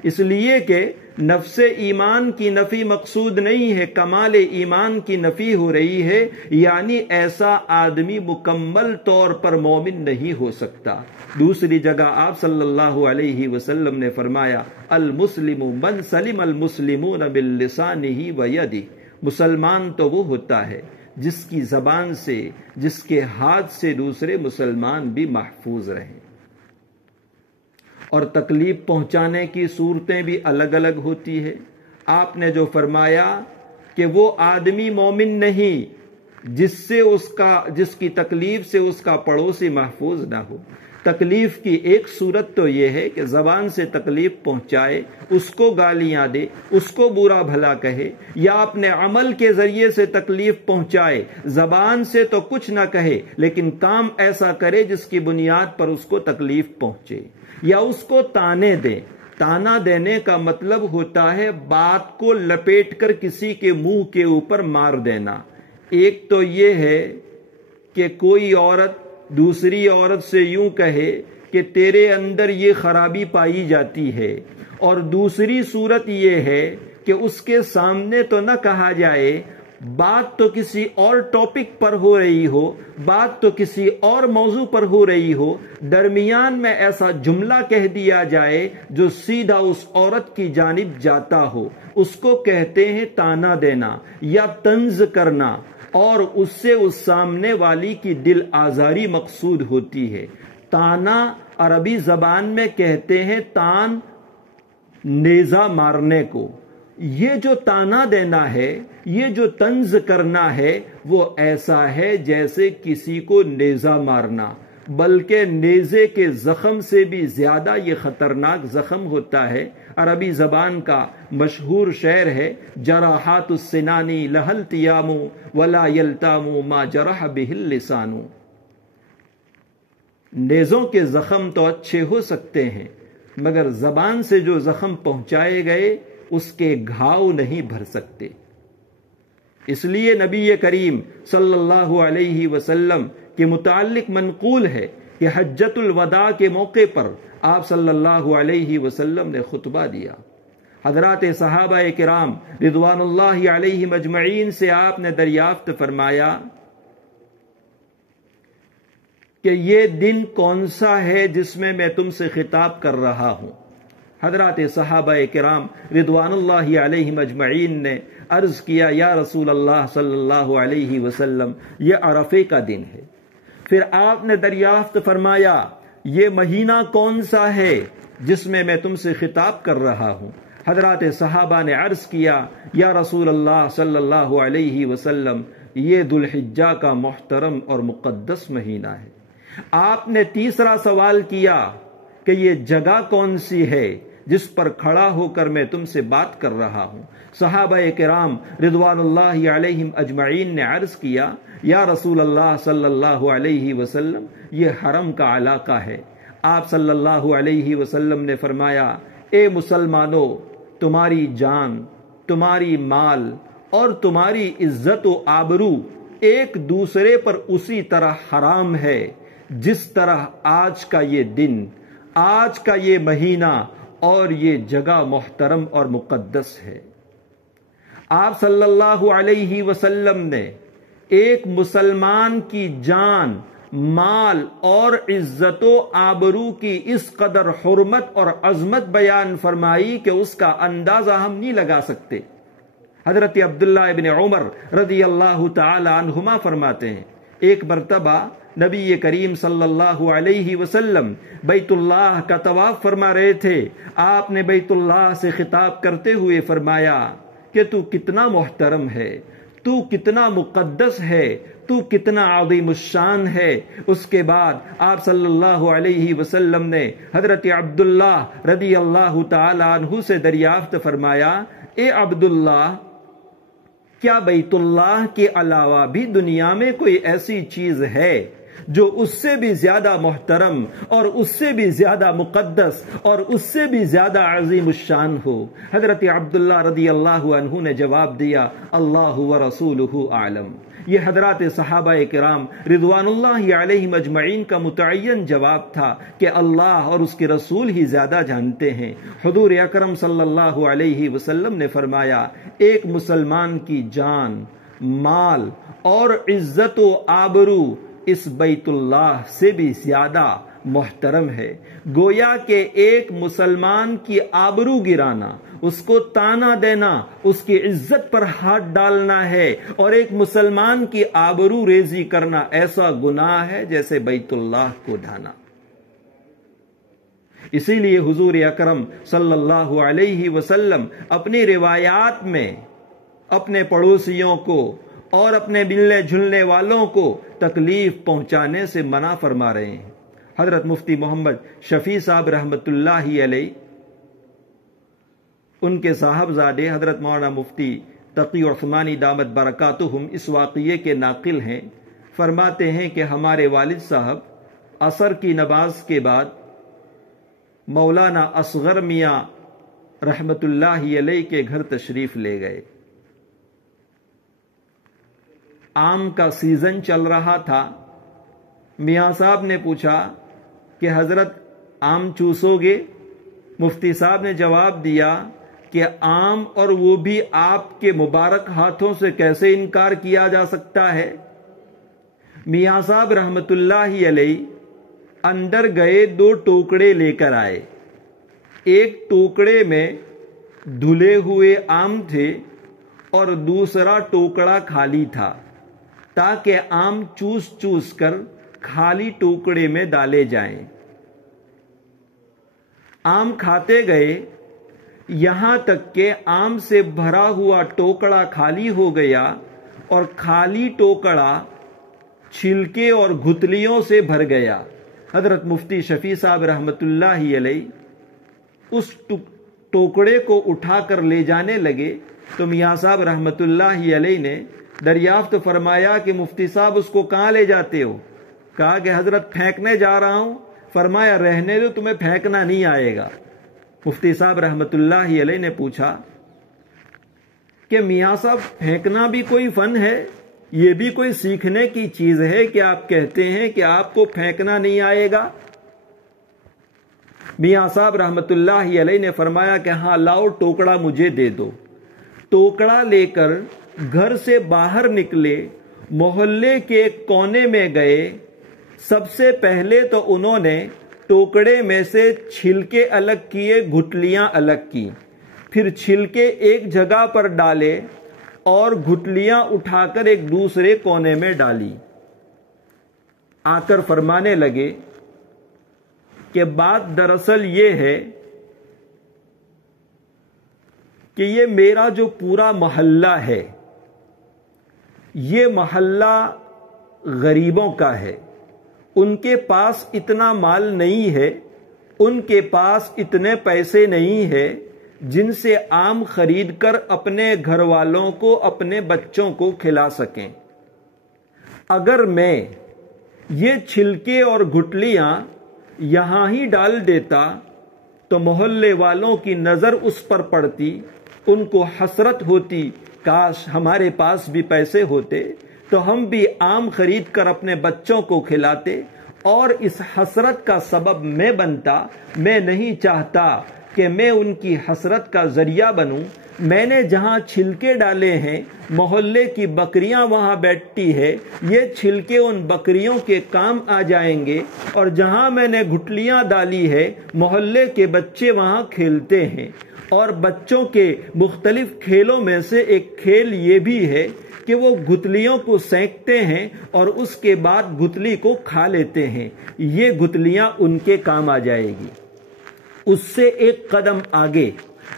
اس لیے کہ نفس ایمان کی نفی مقصود نہیں ہے، کمال ایمان کی نفی ہو رہی ہے، یعنی ایسا آدمی مکمل طور پر مومن نہیں ہو سکتا۔ دوسری جگہ آپ صلی اللہ علیہ وسلم نے فرمایا، المسلم من سلم المسلمون باللسانہ ویدہ، مسلمان تو وہ ہوتا ہے جس کی زبان سے، جس کے ہاتھ سے دوسرے مسلمان بھی محفوظ رہیں۔ اور تکلیف پہنچانے کی صورتیں بھی الگ الگ ہوتی ہے۔ آپ نے جو فرمایا کہ وہ آدمی مومن نہیں جس کی تکلیف سے اس کا پڑوسی محفوظ نہ ہو۔ تکلیف کی ایک صورت تو یہ ہے کہ زبان سے تکلیف پہنچائے، اس کو گالیاں دے، اس کو برا بھلا کہے، یا اپنے عمل کے ذریعے سے تکلیف پہنچائے، زبان سے تو کچھ نہ کہے لیکن کام ایسا کرے جس کی بنیاد پر اس کو تکلیف پہنچے، یا اس کو تانے دے۔ تانا دینے کا مطلب ہوتا ہے بات کو لپیٹ کر کسی کے منہ کے اوپر مار دینا۔ ایک تو یہ ہے کہ کوئی عورت دوسری عورت سے یوں کہے کہ تیرے اندر یہ خرابی پائی جاتی ہے، اور دوسری صورت یہ ہے کہ اس کے سامنے تو نہ کہا جائے، بات تو کسی اور ٹاپک پر ہو رہی ہو، بات تو کسی اور موضوع پر ہو رہی ہو، درمیان میں ایسا جملہ کہہ دیا جائے جو سیدھا اس عورت کی جانب جاتا ہو، اس کو کہتے ہیں تانا دینا یا طنز کرنا، اور اس سے اس سامنے والی کی دل آزاری مقصود ہوتی ہے۔ تانا عربی زبان میں کہتے ہیں تان، نیزہ مارنے کو۔ یہ جو تانا دینا ہے، یہ جو طنز کرنا ہے، وہ ایسا ہے جیسے کسی کو نیزہ مارنا، بلکہ نیزے کے زخم سے بھی زیادہ یہ خطرناک زخم ہوتا ہے۔ عربی زبان کا مشہور شعر ہے، جراحات السنان لها التیام ولا یلتام ما جرح به اللسان۔ نیزوں کے زخم تو اچھے ہو سکتے ہیں مگر زبان سے جو زخم پہنچائے گئے اس کے گھاؤ نہیں بھر سکتے۔ اس لیے نبی کریم صلی اللہ علیہ وسلم کے متعلق منقول ہے کہ حجۃ الوداع کے موقع پر آپ صلی اللہ علیہ وسلم نے خطبہ دیا۔ حضرات صحابہ کرام رضوان اللہ علیہم اجمعین سے آپ نے دریافت فرمایا کہ یہ دن کون سا ہے جس میں میں تم سے خطاب کر رہا ہوں؟ حضرات صحابہ کرام رضوان اللہ علیہم اجمعین نے عرض کیا، یا رسول اللہ صلی اللہ علیہ وسلم، یہ عرفے کا دن ہے۔ پھر آپ نے دریافت فرمایا، یہ مہینہ کون سا ہے جس میں میں تم سے خطاب کر رہا ہوں؟ حضرات صحابہ نے عرض کیا، یا رسول اللہ صلی اللہ علیہ وسلم، یہ ذو الحجہ کا محترم اور مقدس مہینہ ہے۔ آپ نے تیسرا سوال کیا کہ یہ جگہ کون سی ہے جس پر کھڑا ہو کر میں تم سے بات کر رہا ہوں؟ صحابہ کرام رضوان اللہ علیہم اجمعین نے عرض کیا، یا رسول اللہ صلی اللہ علیہ وسلم، یہ حرم کا علاقہ ہے۔ آپ صلی اللہ علیہ وسلم نے فرمایا، اے مسلمانوں، تمہاری جان، تمہاری مال اور تمہاری عزت و آبرو ایک دوسرے پر اسی طرح حرام ہے جس طرح آج کا یہ دن، آج کا یہ مہینہ اور یہ جگہ محترم اور مقدس ہے۔ آپ صلی اللہ علیہ وسلم نے ایک مسلمان کی جان مال اور عزت و آبرو کی اس قدر حرمت اور عظمت بیان فرمائی کہ اس کا اندازہ ہم نہیں لگا سکتے۔ حضرت عبداللہ ابن عمر رضی اللہ تعالی عنہما فرماتے ہیں، ایک مرتبہ نبی کریم صلی اللہ علیہ وسلم بیت اللہ کا طواف فرما رہے تھے۔ آپ نے بیت اللہ سے خطاب کرتے ہوئے فرمایا کہ تو کتنا محترم ہے، تو کتنا مقدس ہے، تو کتنا عظیم الشان ہے۔ اس کے بعد آپ صلی اللہ علیہ وسلم نے حضرت عبداللہ رضی اللہ تعالی عنہ سے دریافت فرمایا، اے عبداللہ، کیا بیت اللہ کے علاوہ بھی دنیا میں کوئی ایسی چیز ہے جو اس سے بھی زیادہ محترم اور اس سے بھی زیادہ مقدس اور اس سے بھی زیادہ عظیم الشان ہو؟ حضرت عبداللہ رضی اللہ عنہ نے جواب دیا، اللہ ورسولہ اعلم۔ یہ حضرات صحابہ کرام رضوان اللہ علیہم اجمعین کا متعین جواب تھا کہ اللہ اور اس کے رسول ہی زیادہ جانتے ہیں۔ حضور اکرم صلی اللہ علیہ وسلم نے فرمایا، ایک مسلمان کی جان، مال اور عزت و آبرو اس بیت اللہ سے بھی زیادہ محترم ہے۔ گویا کہ ایک مسلمان کی آبرو گرانا، اس کو تانا دینا، اس کی عزت پر ہاتھ ڈالنا ہے، اور ایک مسلمان کی آبرو ریزی کرنا ایسا گناہ ہے جیسے بیت اللہ کو ڈھانا۔ اسی لیے حضور اکرم صلی اللہ علیہ وسلم اپنی روایات میں اپنے پڑوسیوں کو اور اپنے ملنے جلنے والوں کو تکلیف پہنچانے سے منع فرما رہے ہیں۔ حضرت مفتی محمد شفیع صاحب رحمۃ اللہ علیہ، ان کے صاحبزادے حضرت مولانا مفتی تقی عثمانی دامت برکاتہم اس واقعے کے ناقل ہیں۔ فرماتے ہیں کہ ہمارے والد صاحب عصر کی نماز کے بعد مولانا اصغر میاں رحمۃ اللہ علیہ کے گھر تشریف لے گئے۔ آم کا سیزن چل رہا تھا۔ میاں صاحب نے پوچھا کہ حضرت آم چوسو گے؟ مفتی صاحب نے جواب دیا کہ آم، اور وہ بھی آپ کے مبارک ہاتھوں سے، کیسے انکار کیا جا سکتا ہے؟ میاں صاحب رحمت اللہ علیہ اندر گئے، 2 ٹوکڑے لے کر آئے۔ ایک ٹوکڑے میں دھلے ہوئے آم تھے اور دوسرا ٹوکڑا خالی تھا، تاکہ آم چوس چوس کر خالی ٹوکڑے میں ڈالے جائیں۔ آم کھاتے گئے، یہاں تک کہ آم سے بھرا ہوا ٹوکڑا خالی ہو گیا اور خالی ٹوکڑا چھلکے اور گھتلیوں سے بھر گیا۔ حضرت مفتی شفیع صاحب رحمت اللہ علیہ اس ٹوکڑے کو اٹھا کر لے جانے لگے تو میاں صاحب رحمت اللہ علیہ نے دریافت فرمایا کہ مفتی صاحب اس کو کہاں لے جاتے ہو؟ کہا کہ حضرت پھینکنے جا رہا ہوں۔ فرمایا رہنے دو، تمہیں پھینکنا نہیں آئے گا۔ مفتی صاحب رحمت اللہ علیہ نے پوچھا کہ میاں صاحب پھینکنا بھی کوئی فن ہے؟ یہ بھی کوئی سیکھنے کی چیز ہے کہ آپ کہتے ہیں کہ آپ کو پھینکنا نہیں آئے گا؟ میاں صاحب رحمت اللہ علیہ نے فرمایا کہ ہاں لاؤ، ٹوکڑا مجھے دے دو۔ ٹوکڑا لے کر گھر سے باہر نکلے، محلے کے ایک کونے میں گئے۔ سب سے پہلے تو انہوں نے ٹوکڑے میں سے چھلکے الگ کیے، گھٹلیاں الگ کی، پھر چھلکے ایک جگہ پر ڈالے اور گھٹلیاں اٹھا کر ایک دوسرے کونے میں ڈالی۔ آ کر فرمانے لگے کہ بات دراصل یہ ہے کہ یہ میرا جو پورا محلہ ہے، یہ محلہ غریبوں کا ہے۔ ان کے پاس اتنا مال نہیں ہے، ان کے پاس اتنے پیسے نہیں ہے جن سے آم خرید کر اپنے گھر والوں کو، اپنے بچوں کو کھلا سکیں۔ اگر میں یہ چھلکے اور گھٹلیاں یہاں ہی ڈال دیتا تو محلے والوں کی نظر اس پر پڑتی، ان کو حسرت ہوتی، کاش ہمارے پاس بھی پیسے ہوتے تو ہم بھی آم خرید کر اپنے بچوں کو کھلاتے، اور اس حسرت کا سبب میں بنتا۔ میں نہیں چاہتا کہ میں ان کی حسرت کا ذریعہ بنوں۔ میں نے جہاں چھلکے ڈالے ہیں محلے کی بکریاں وہاں بیٹھتی ہے، یہ چھلکے ان بکریوں کے کام آ جائیں گے، اور جہاں میں نے گٹھلیاں ڈالی ہے محلے کے بچے وہاں کھیلتے ہیں۔ اور بچوں کے مختلف کھیلوں میں سے ایک کھیل یہ بھی ہے کہ وہ گٹھلیوں کو سینکتے ہیں اور اس کے بعد گٹھلی کو کھا لیتے ہیں، یہ گٹھلیاں ان کے کام آ جائے گی۔ اس سے ایک قدم آگے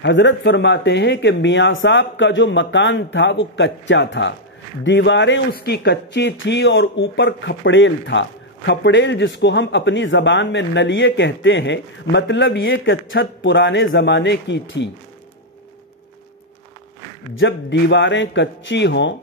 حضرت فرماتے ہیں کہ میاں صاحب کا جو مکان تھا وہ کچا تھا، دیواریں اس کی کچی تھی اور اوپر کھپڑیل تھا۔ کھپڑیل جس کو ہم اپنی زبان میں نلیے کہتے ہیں، مطلب یہ کہ چھت پرانے زمانے کی تھی۔ جب دیواریں کچی ہوں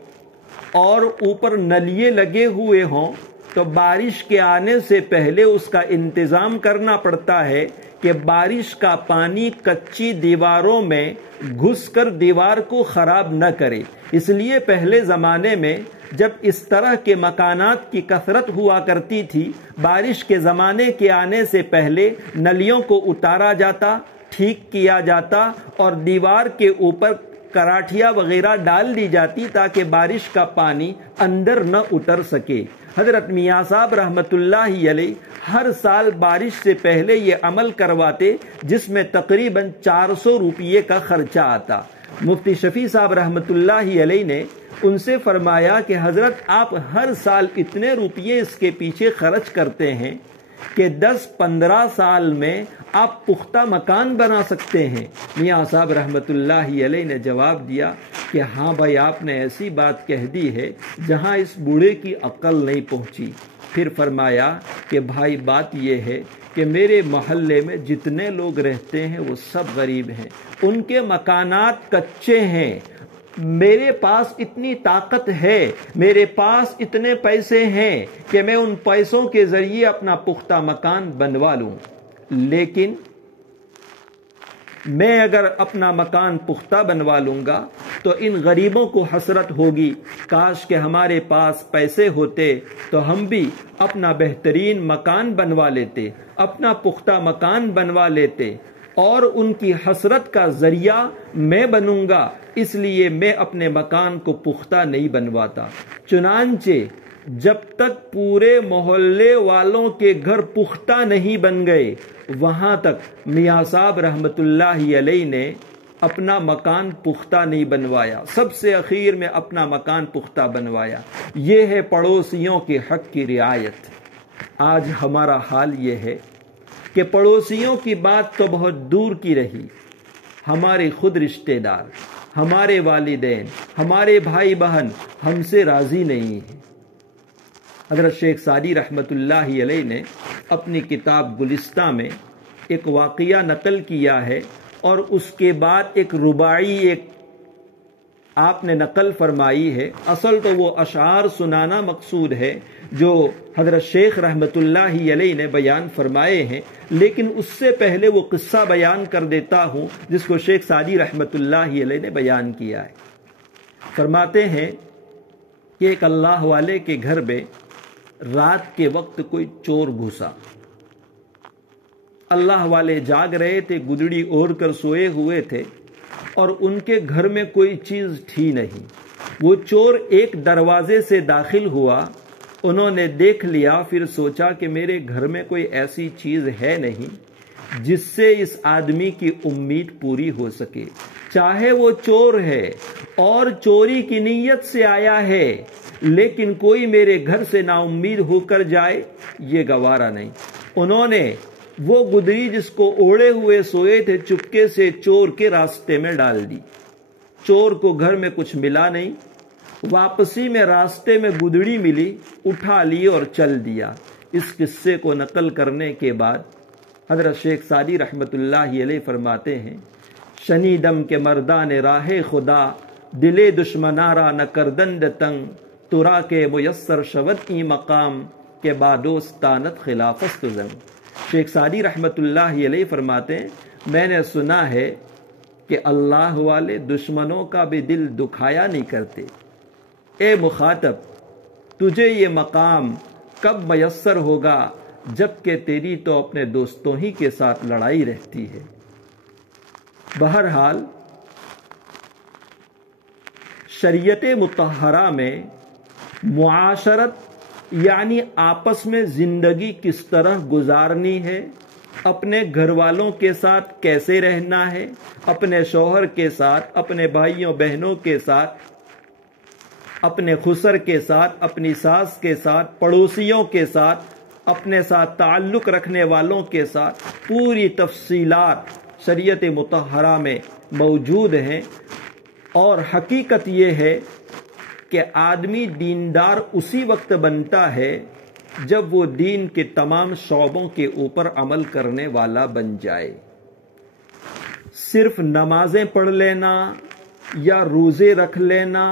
اور اوپر نلیے لگے ہوئے ہوں تو بارش کے آنے سے پہلے اس کا انتظام کرنا پڑتا ہے کہ بارش کا پانی کچی دیواروں میں گھس کر دیوار کو خراب نہ کرے۔ اس لیے پہلے زمانے میں جب اس طرح کے مکانات کی کثرت ہوا کرتی تھی، بارش کے زمانے کے آنے سے پہلے نلیوں کو اتارا جاتا، ٹھیک کیا جاتا اور دیوار کے اوپر کراٹھیاں وغیرہ ڈال دی جاتی تاکہ بارش کا پانی اندر نہ اتر سکے۔ حضرت میاں صاحب رحمت اللہ علیہ ہر سال بارش سے پہلے یہ عمل کرواتے، جس میں تقریباً 400 روپیے کا خرچہ آتا۔ مفتی شفیع صاحب رحمت اللہ علیہ نے ان سے فرمایا کہ حضرت آپ ہر سال اتنے روپیے اس کے پیچھے خرچ کرتے ہیں کہ 10-15 سال میں آپ پختہ مکان بنا سکتے ہیں۔ میاں صاحب رحمت اللہ علیہ نے جواب دیا کہ ہاں بھائی، آپ نے ایسی بات کہہ دی ہے جہاں اس بوڑھے کی عقل نہیں پہنچی۔ پھر فرمایا کہ بھائی بات یہ ہے کہ میرے محلے میں جتنے لوگ رہتے ہیں وہ سب غریب ہیں، ان کے مکانات کچے ہیں۔ میرے پاس اتنی طاقت ہے، میرے پاس اتنے پیسے ہیں کہ میں ان پیسوں کے ذریعے اپنا پختہ مکان بنوا لوں، لیکن میں اگر اپنا مکان پختہ بنوا لوں گا تو ان غریبوں کو حسرت ہوگی، کاش کہ ہمارے پاس پیسے ہوتے تو ہم بھی اپنا بہترین مکان بنوا لیتے، اپنا پختہ مکان بنوا لیتے، اور ان کی حسرت کا ذریعہ میں بنوں گا، اس لیے میں اپنے مکان کو پختہ نہیں بنواتا۔ چنانچہ جب تک پورے محلے والوں کے گھر پختہ نہیں بن گئے، وہاں تک میاں صاحب رحمت اللہ علیہ نے اپنا مکان پختہ نہیں بنوایا۔ سب سے اخیر میں اپنا مکان پختہ بنوایا۔ یہ ہے پڑوسیوں کے حق کی رعایت۔ آج ہمارا حال یہ ہے کہ پڑوسیوں کی بات تو بہت دور کی رہی، ہمارے خود رشتہ دار، ہمارے والدین، ہمارے بھائی بہن ہم سے راضی نہیں ہیں۔ حضرت شیخ سعدی رحمت اللہ علیہ نے اپنی کتاب گلستہ میں ایک واقعہ نقل کیا ہے، اور اس کے بعد ایک رباعی آپ نے نقل فرمائی ہے۔ اصل تو وہ اشعار سنانا مقصود ہے جو حضرت شیخ رحمت اللہ علیہ نے بیان فرمائے ہیں، لیکن اس سے پہلے وہ قصہ بیان کر دیتا ہوں جس کو شیخ سعدی رحمت اللہ علیہ نے بیان کیا ہے۔ فرماتے ہیں کہ ایک اللہ والے کے گھر میں رات کے وقت کوئی چور گھسا۔ اللہ والے جاگ رہے تھے، گدڑی اوڑھ کر سوئے ہوئے تھے، اور ان کے گھر میں کوئی چیز تھی نہیں۔ وہ چور ایک دروازے سے داخل ہوا، انہوں نے دیکھ لیا، پھر سوچا کہ میرے گھر میں کوئی ایسی چیز ہے نہیں جس سے اس آدمی کی امید پوری ہو سکے، چاہے وہ چور ہے اور چوری کی نیت سے آیا ہے، لیکن کوئی میرے گھر سے نا امید ہو کر جائے یہ گوارا نہیں۔ انہوں نے وہ گدڑی جس کو اوڑے ہوئے سوئے تھے چپکے سے چور کے راستے میں ڈال دی۔ چور کو گھر میں کچھ ملا نہیں، واپسی میں راستے میں گدڑی ملی، اٹھا لی اور چل دیا۔ اس قصے کو نقل کرنے کے بعد حضرت شیخ سعدی رحمت اللہ علیہ فرماتے ہیں، شنیدم کے مردان راہ خدا، دلے دشمنارا نہ کردند تنگ، ترا کے میسر شود ای مقام کے بادوستانت خلافست زنگ۔ شیخ سعدی رحمت اللہ علیہ فرماتے ہیں، میں نے سنا ہے کہ اللہ والے دشمنوں کا بھی دل دکھایا نہیں کرتے۔ اے مخاطب، تجھے یہ مقام کب میسر ہوگا جب کہ تیری تو اپنے دوستوں ہی کے ساتھ لڑائی رہتی ہے۔ بہرحال شریعت مطہرہ میں معاشرت یعنی آپس میں زندگی کس طرح گزارنی ہے، اپنے گھر والوں کے ساتھ کیسے رہنا ہے، اپنے شوہر کے ساتھ، اپنے بھائیوں بہنوں کے ساتھ، اپنے خسر کے ساتھ، اپنی ساس کے ساتھ، پڑوسیوں کے ساتھ، اپنے ساتھ تعلق رکھنے والوں کے ساتھ، پوری تفصیلات شریعت مطہرہ میں موجود ہیں۔ اور حقیقت یہ ہے کہ آدمی دیندار اسی وقت بنتا ہے جب وہ دین کے تمام شعبوں کے اوپر عمل کرنے والا بن جائے۔ صرف نمازیں پڑھ لینا یا روزے رکھ لینا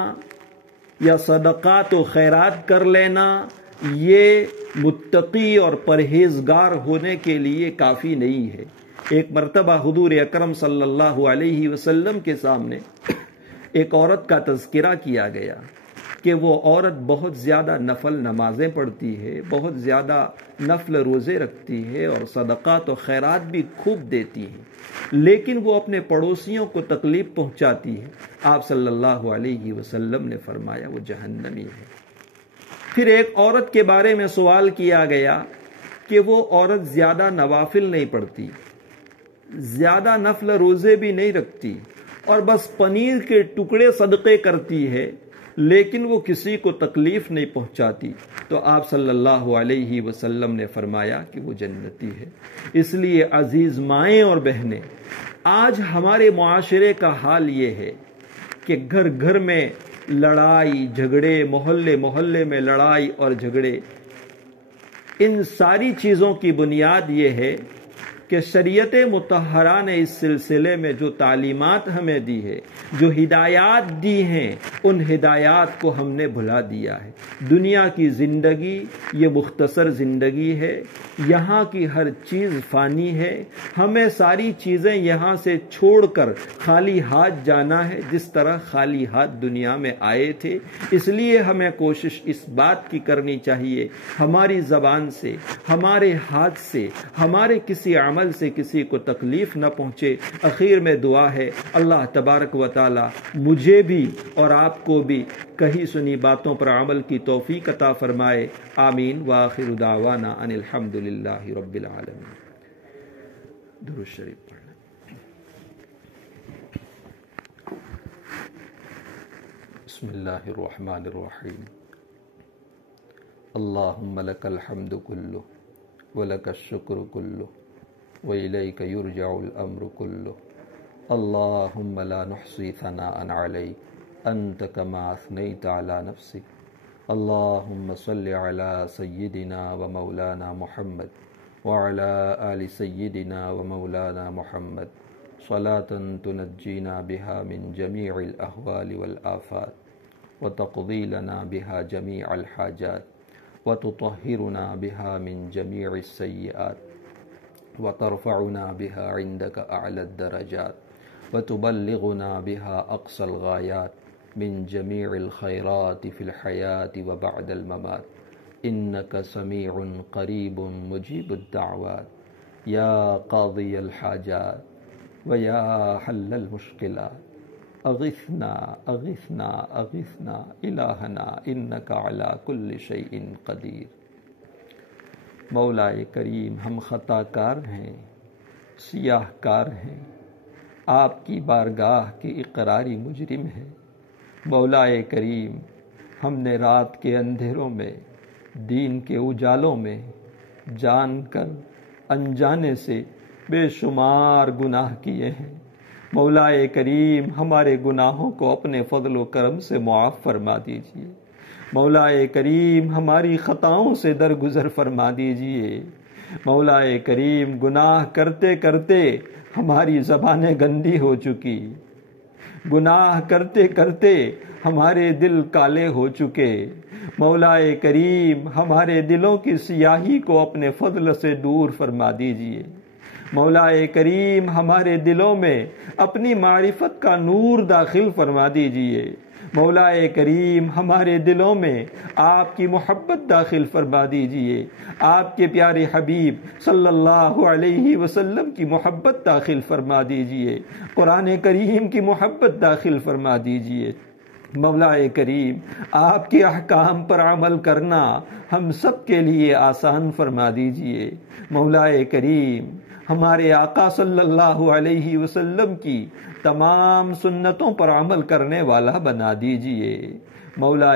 یا صدقات و خیرات کر لینا یہ متقی اور پرہیزگار ہونے کے لیے کافی نہیں ہے۔ ایک مرتبہ حضور اکرم صلی اللہ علیہ وسلم کے سامنے ایک عورت کا تذکرہ کیا گیا کہ وہ عورت بہت زیادہ نفل نمازیں پڑھتی ہے، بہت زیادہ نفل روزے رکھتی ہے اور صدقات و خیرات بھی خوب دیتی ہے، لیکن وہ اپنے پڑوسیوں کو تکلیف پہنچاتی ہے۔ آپ صلی اللہ علیہ وسلم نے فرمایا وہ جہنمی ہے۔ پھر ایک عورت کے بارے میں سوال کیا گیا کہ وہ عورت زیادہ نوافل نہیں پڑھتی، زیادہ نفل روزے بھی نہیں رکھتی اور بس پنیر کے ٹکڑے صدقے کرتی ہے، لیکن وہ کسی کو تکلیف نہیں پہنچاتی۔ تو آپ صلی اللہ علیہ وسلم نے فرمایا کہ وہ جنتی ہے۔ اس لیے عزیز مائیں اور بہنیں، آج ہمارے معاشرے کا حال یہ ہے کہ گھر گھر میں لڑائی جھگڑے، محلے محلے میں لڑائی اور جھگڑے۔ ان ساری چیزوں کی بنیاد یہ ہے کہ شریعت مطہرہ نے اس سلسلے میں جو تعلیمات ہمیں دی ہے، جو ہدایات دی ہیں، ان ہدایات کو ہم نے بھلا دیا ہے۔ دنیا کی زندگی یہ مختصر زندگی ہے، یہاں کی ہر چیز فانی ہے، ہمیں ساری چیزیں یہاں سے چھوڑ کر خالی ہاتھ جانا ہے جس طرح خالی ہاتھ دنیا میں آئے تھے۔ اس لیے ہمیں کوشش اس بات کی کرنی چاہیے ہماری زبان سے، ہمارے ہاتھ سے، ہمارے کسی عمل سے کسی کو تکلیف نہ پہنچے۔ اخیر میں دعا ہے اللہ تبارک و تعالی مجھے بھی اور آپ کو بھی کہی سنی باتوں پر عمل کی توفیق عطا فرمائے۔ آمین وآخر دعوانا ان الحمد للہ رب العالمین۔ درود شریف پڑھ لیں۔ بسم اللہ الرحمن الرحیم۔ اللہم لک الحمد کلہ ولک الشکر کلہ وإلیک یرجع الامر کلہ۔ اللہم لا نحصی ثناء علیک انت کما اثنیت علی نفسک۔ اللہم صل علی سیدنا و مولانا محمد وعلی آل سیدنا و مولانا محمد صلاة تنجینا بها من جمیع الاحوال والآفات وتقضی لنا بها جمیع الحاجات وتطہرنا بها من جمیع السیئات وترفعنا بها عندك أعلى الدرجات وتبلغنا بها أقصى الغايات من جميع الخيرات في الحياة وبعد الممات إنك سميع قريب مجيب الدعوات يا قاضي الحاجات ويا حل المشكلات أغثنا أغثنا أغثنا إلهنا إنك على كل شيء قدير۔ مولا کریم ہم خطا کار ہیں، سیاہ کار ہیں، آپ کی بارگاہ کے اقراری مجرم ہیں۔ مولا کریم ہم نے رات کے اندھیروں میں، دین کے اجالوں میں جان کر انجانے سے بے شمار گناہ کیے ہیں۔ مولا کریم ہمارے گناہوں کو اپنے فضل و کرم سے معاف فرما دیجیے۔ مولا کریم ہماری خطاؤں سے درگزر فرما دیجیے۔ مولا کریم گناہ کرتے کرتے ہماری زبانیں گندی ہو چکی، گناہ کرتے کرتے ہمارے دل کالے ہو چکے۔ مولا کریم ہمارے دلوں کی سیاہی کو اپنے فضل سے دور فرما دیجیے۔ مولا کریم ہمارے دلوں میں اپنی معرفت کا نور داخل فرما دیجئے۔ مولا کریم ہمارے دلوں میں آپ کی محبت داخل فرما دیجئے، آپ کے پیارے حبیب صلی اللہ علیہ وسلم کی محبت داخل فرما دیجئے، قرآن کریم کی محبت داخل فرما دیجئے۔ مولا کریم آپ کے احکام پر عمل کرنا ہم سب کے لیے آسان فرما دیجئے۔ مولا کریم ہمارے آقا صلی اللہ علیہ وسلم کی تمام سنتوں پر عمل کرنے والا بنا دیجئے۔ مولا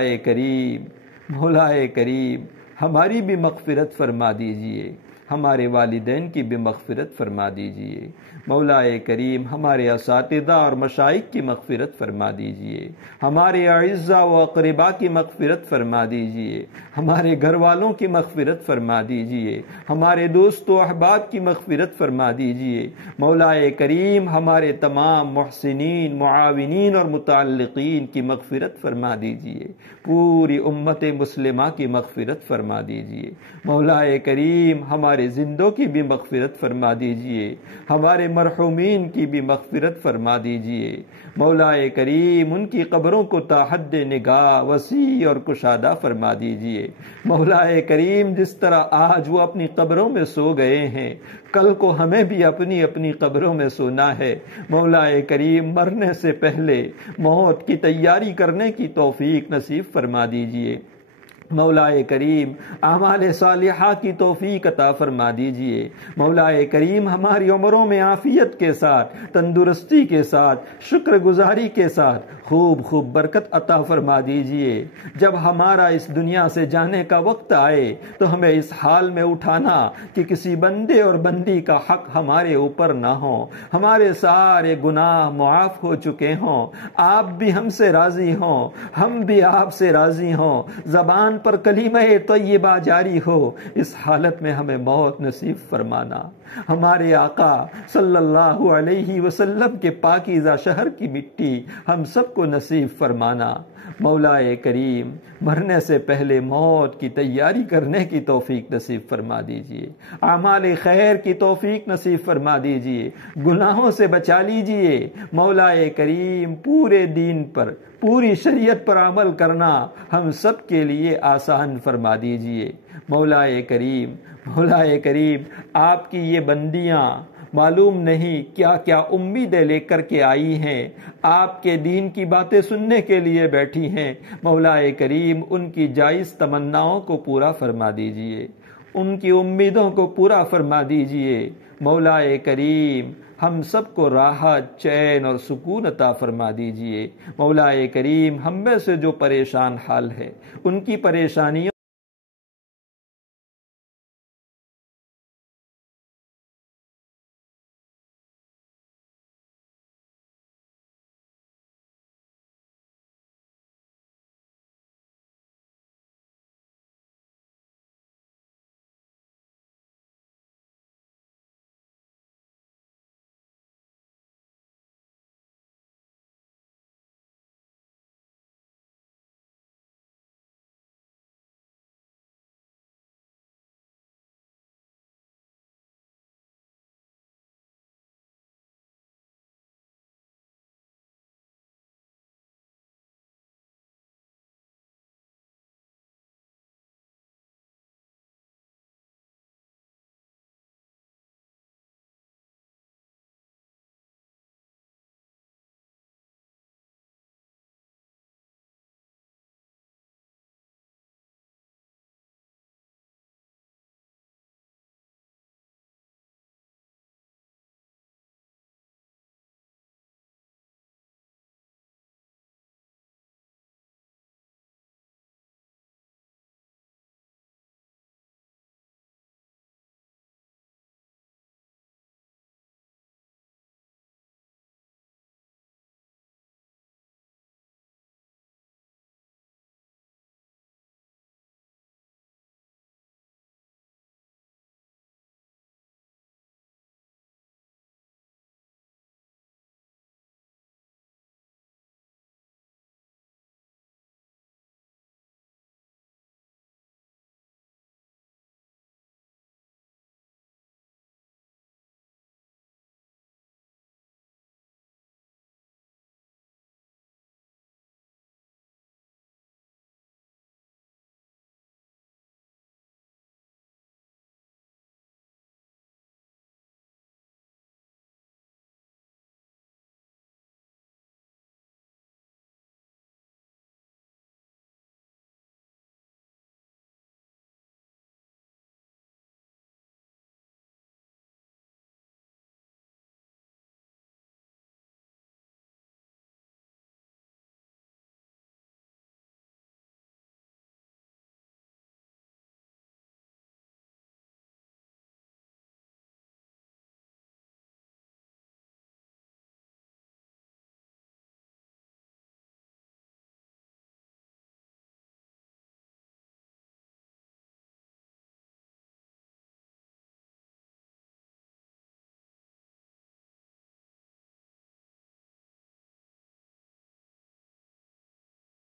کریم ہماری بھی مغفرت فرما دیجئے، ہمارے والدین کی بھی مغفرت فرما دیجئے۔ مولا کریم ہمارے اساتذہ اور مشائخ کی مغفرت فرما دیجئے، ہمارے اعزاء و اقرباء کی مغفرت فرما دیجئے، ہمارے گھر والوں کی مغفرت فرما دیجئے، ہمارے دوست و احباب کی مغفرت فرما دیجئے۔ مولا کریم ہمارے تمام محسنین، معاونین اور متعلقین کی مغفرت فرما دیجئے، پوری امت مسلمہ کی مغفرت فرما دیجئے۔ مولا کریم ہمارے زندوں کی بھی مغفرت فرما دیجئے، ہمارے مرحومین کی بھی مغفرت فرما دیجئے۔ مولا کریم ان کی قبروں کو تا حد نگاہ وسیع اور کشادہ فرما دیجئے۔ مولا کریم جس طرح آج وہ اپنی قبروں میں سو گئے ہیں، کل کو ہمیں بھی اپنی اپنی قبروں میں سونا ہے۔ مولا کریم مرنے سے پہلے موت کی تیاری کرنے کی توفیق نصیب فرما دیجئے۔ مولا کریم اعمال صالحہ کی توفیق عطا فرما دیجئے۔ مولا کریم ہماری عمروں میں عافیت کے ساتھ، تندرستی کے ساتھ، شکر گزاری کے ساتھ خوب برکت عطا فرما دیجئے۔ جب ہمارا اس دنیا سے جانے کا وقت آئے تو ہمیں اس حال میں اٹھانا کہ کسی بندے اور بندی کا حق ہمارے اوپر نہ ہو، ہمارے سارے گناہ معاف ہو چکے ہوں، آپ بھی ہم سے راضی ہوں، ہم بھی آپ سے راضی ہوں، زبان پر کلمہ طیبہ جاری ہو۔ اس حالت میں ہمیں موت نصیب فرمانا، ہمارے آقا صلی اللہ علیہ وسلم کے پاکیزہ شہر کی مٹی ہم سب کو نصیب فرمانا۔ مولا کریم مرنے سے پہلے موت کی تیاری کرنے کی توفیق نصیب فرما دیجئے، اعمال خیر کی توفیق نصیب فرما دیجئے، گناہوں سے بچا لیجئے۔ مولا کریم پورے دین پر، پوری شریعت پر عمل کرنا ہم سب کے لیے آسان فرما دیجئے۔ مولا کریم آپ کی یہ بندیاں معلوم نہیں کیا کیا امیدیں لے کر کے آئی ہیں، آپ کے دین کی باتیں سننے کے لیے بیٹھی ہیں۔ مولا کریم ان کی جائز تمناؤں کو پورا فرما دیجئے، ان کی امیدوں کو پورا فرما دیجئے۔ مولا کریم ہم سب کو راحت، چین اور سکون عطا فرما دیجئے۔ مولا کریم ہم میں سے جو پریشان حال ہے ان کی پریشانیوں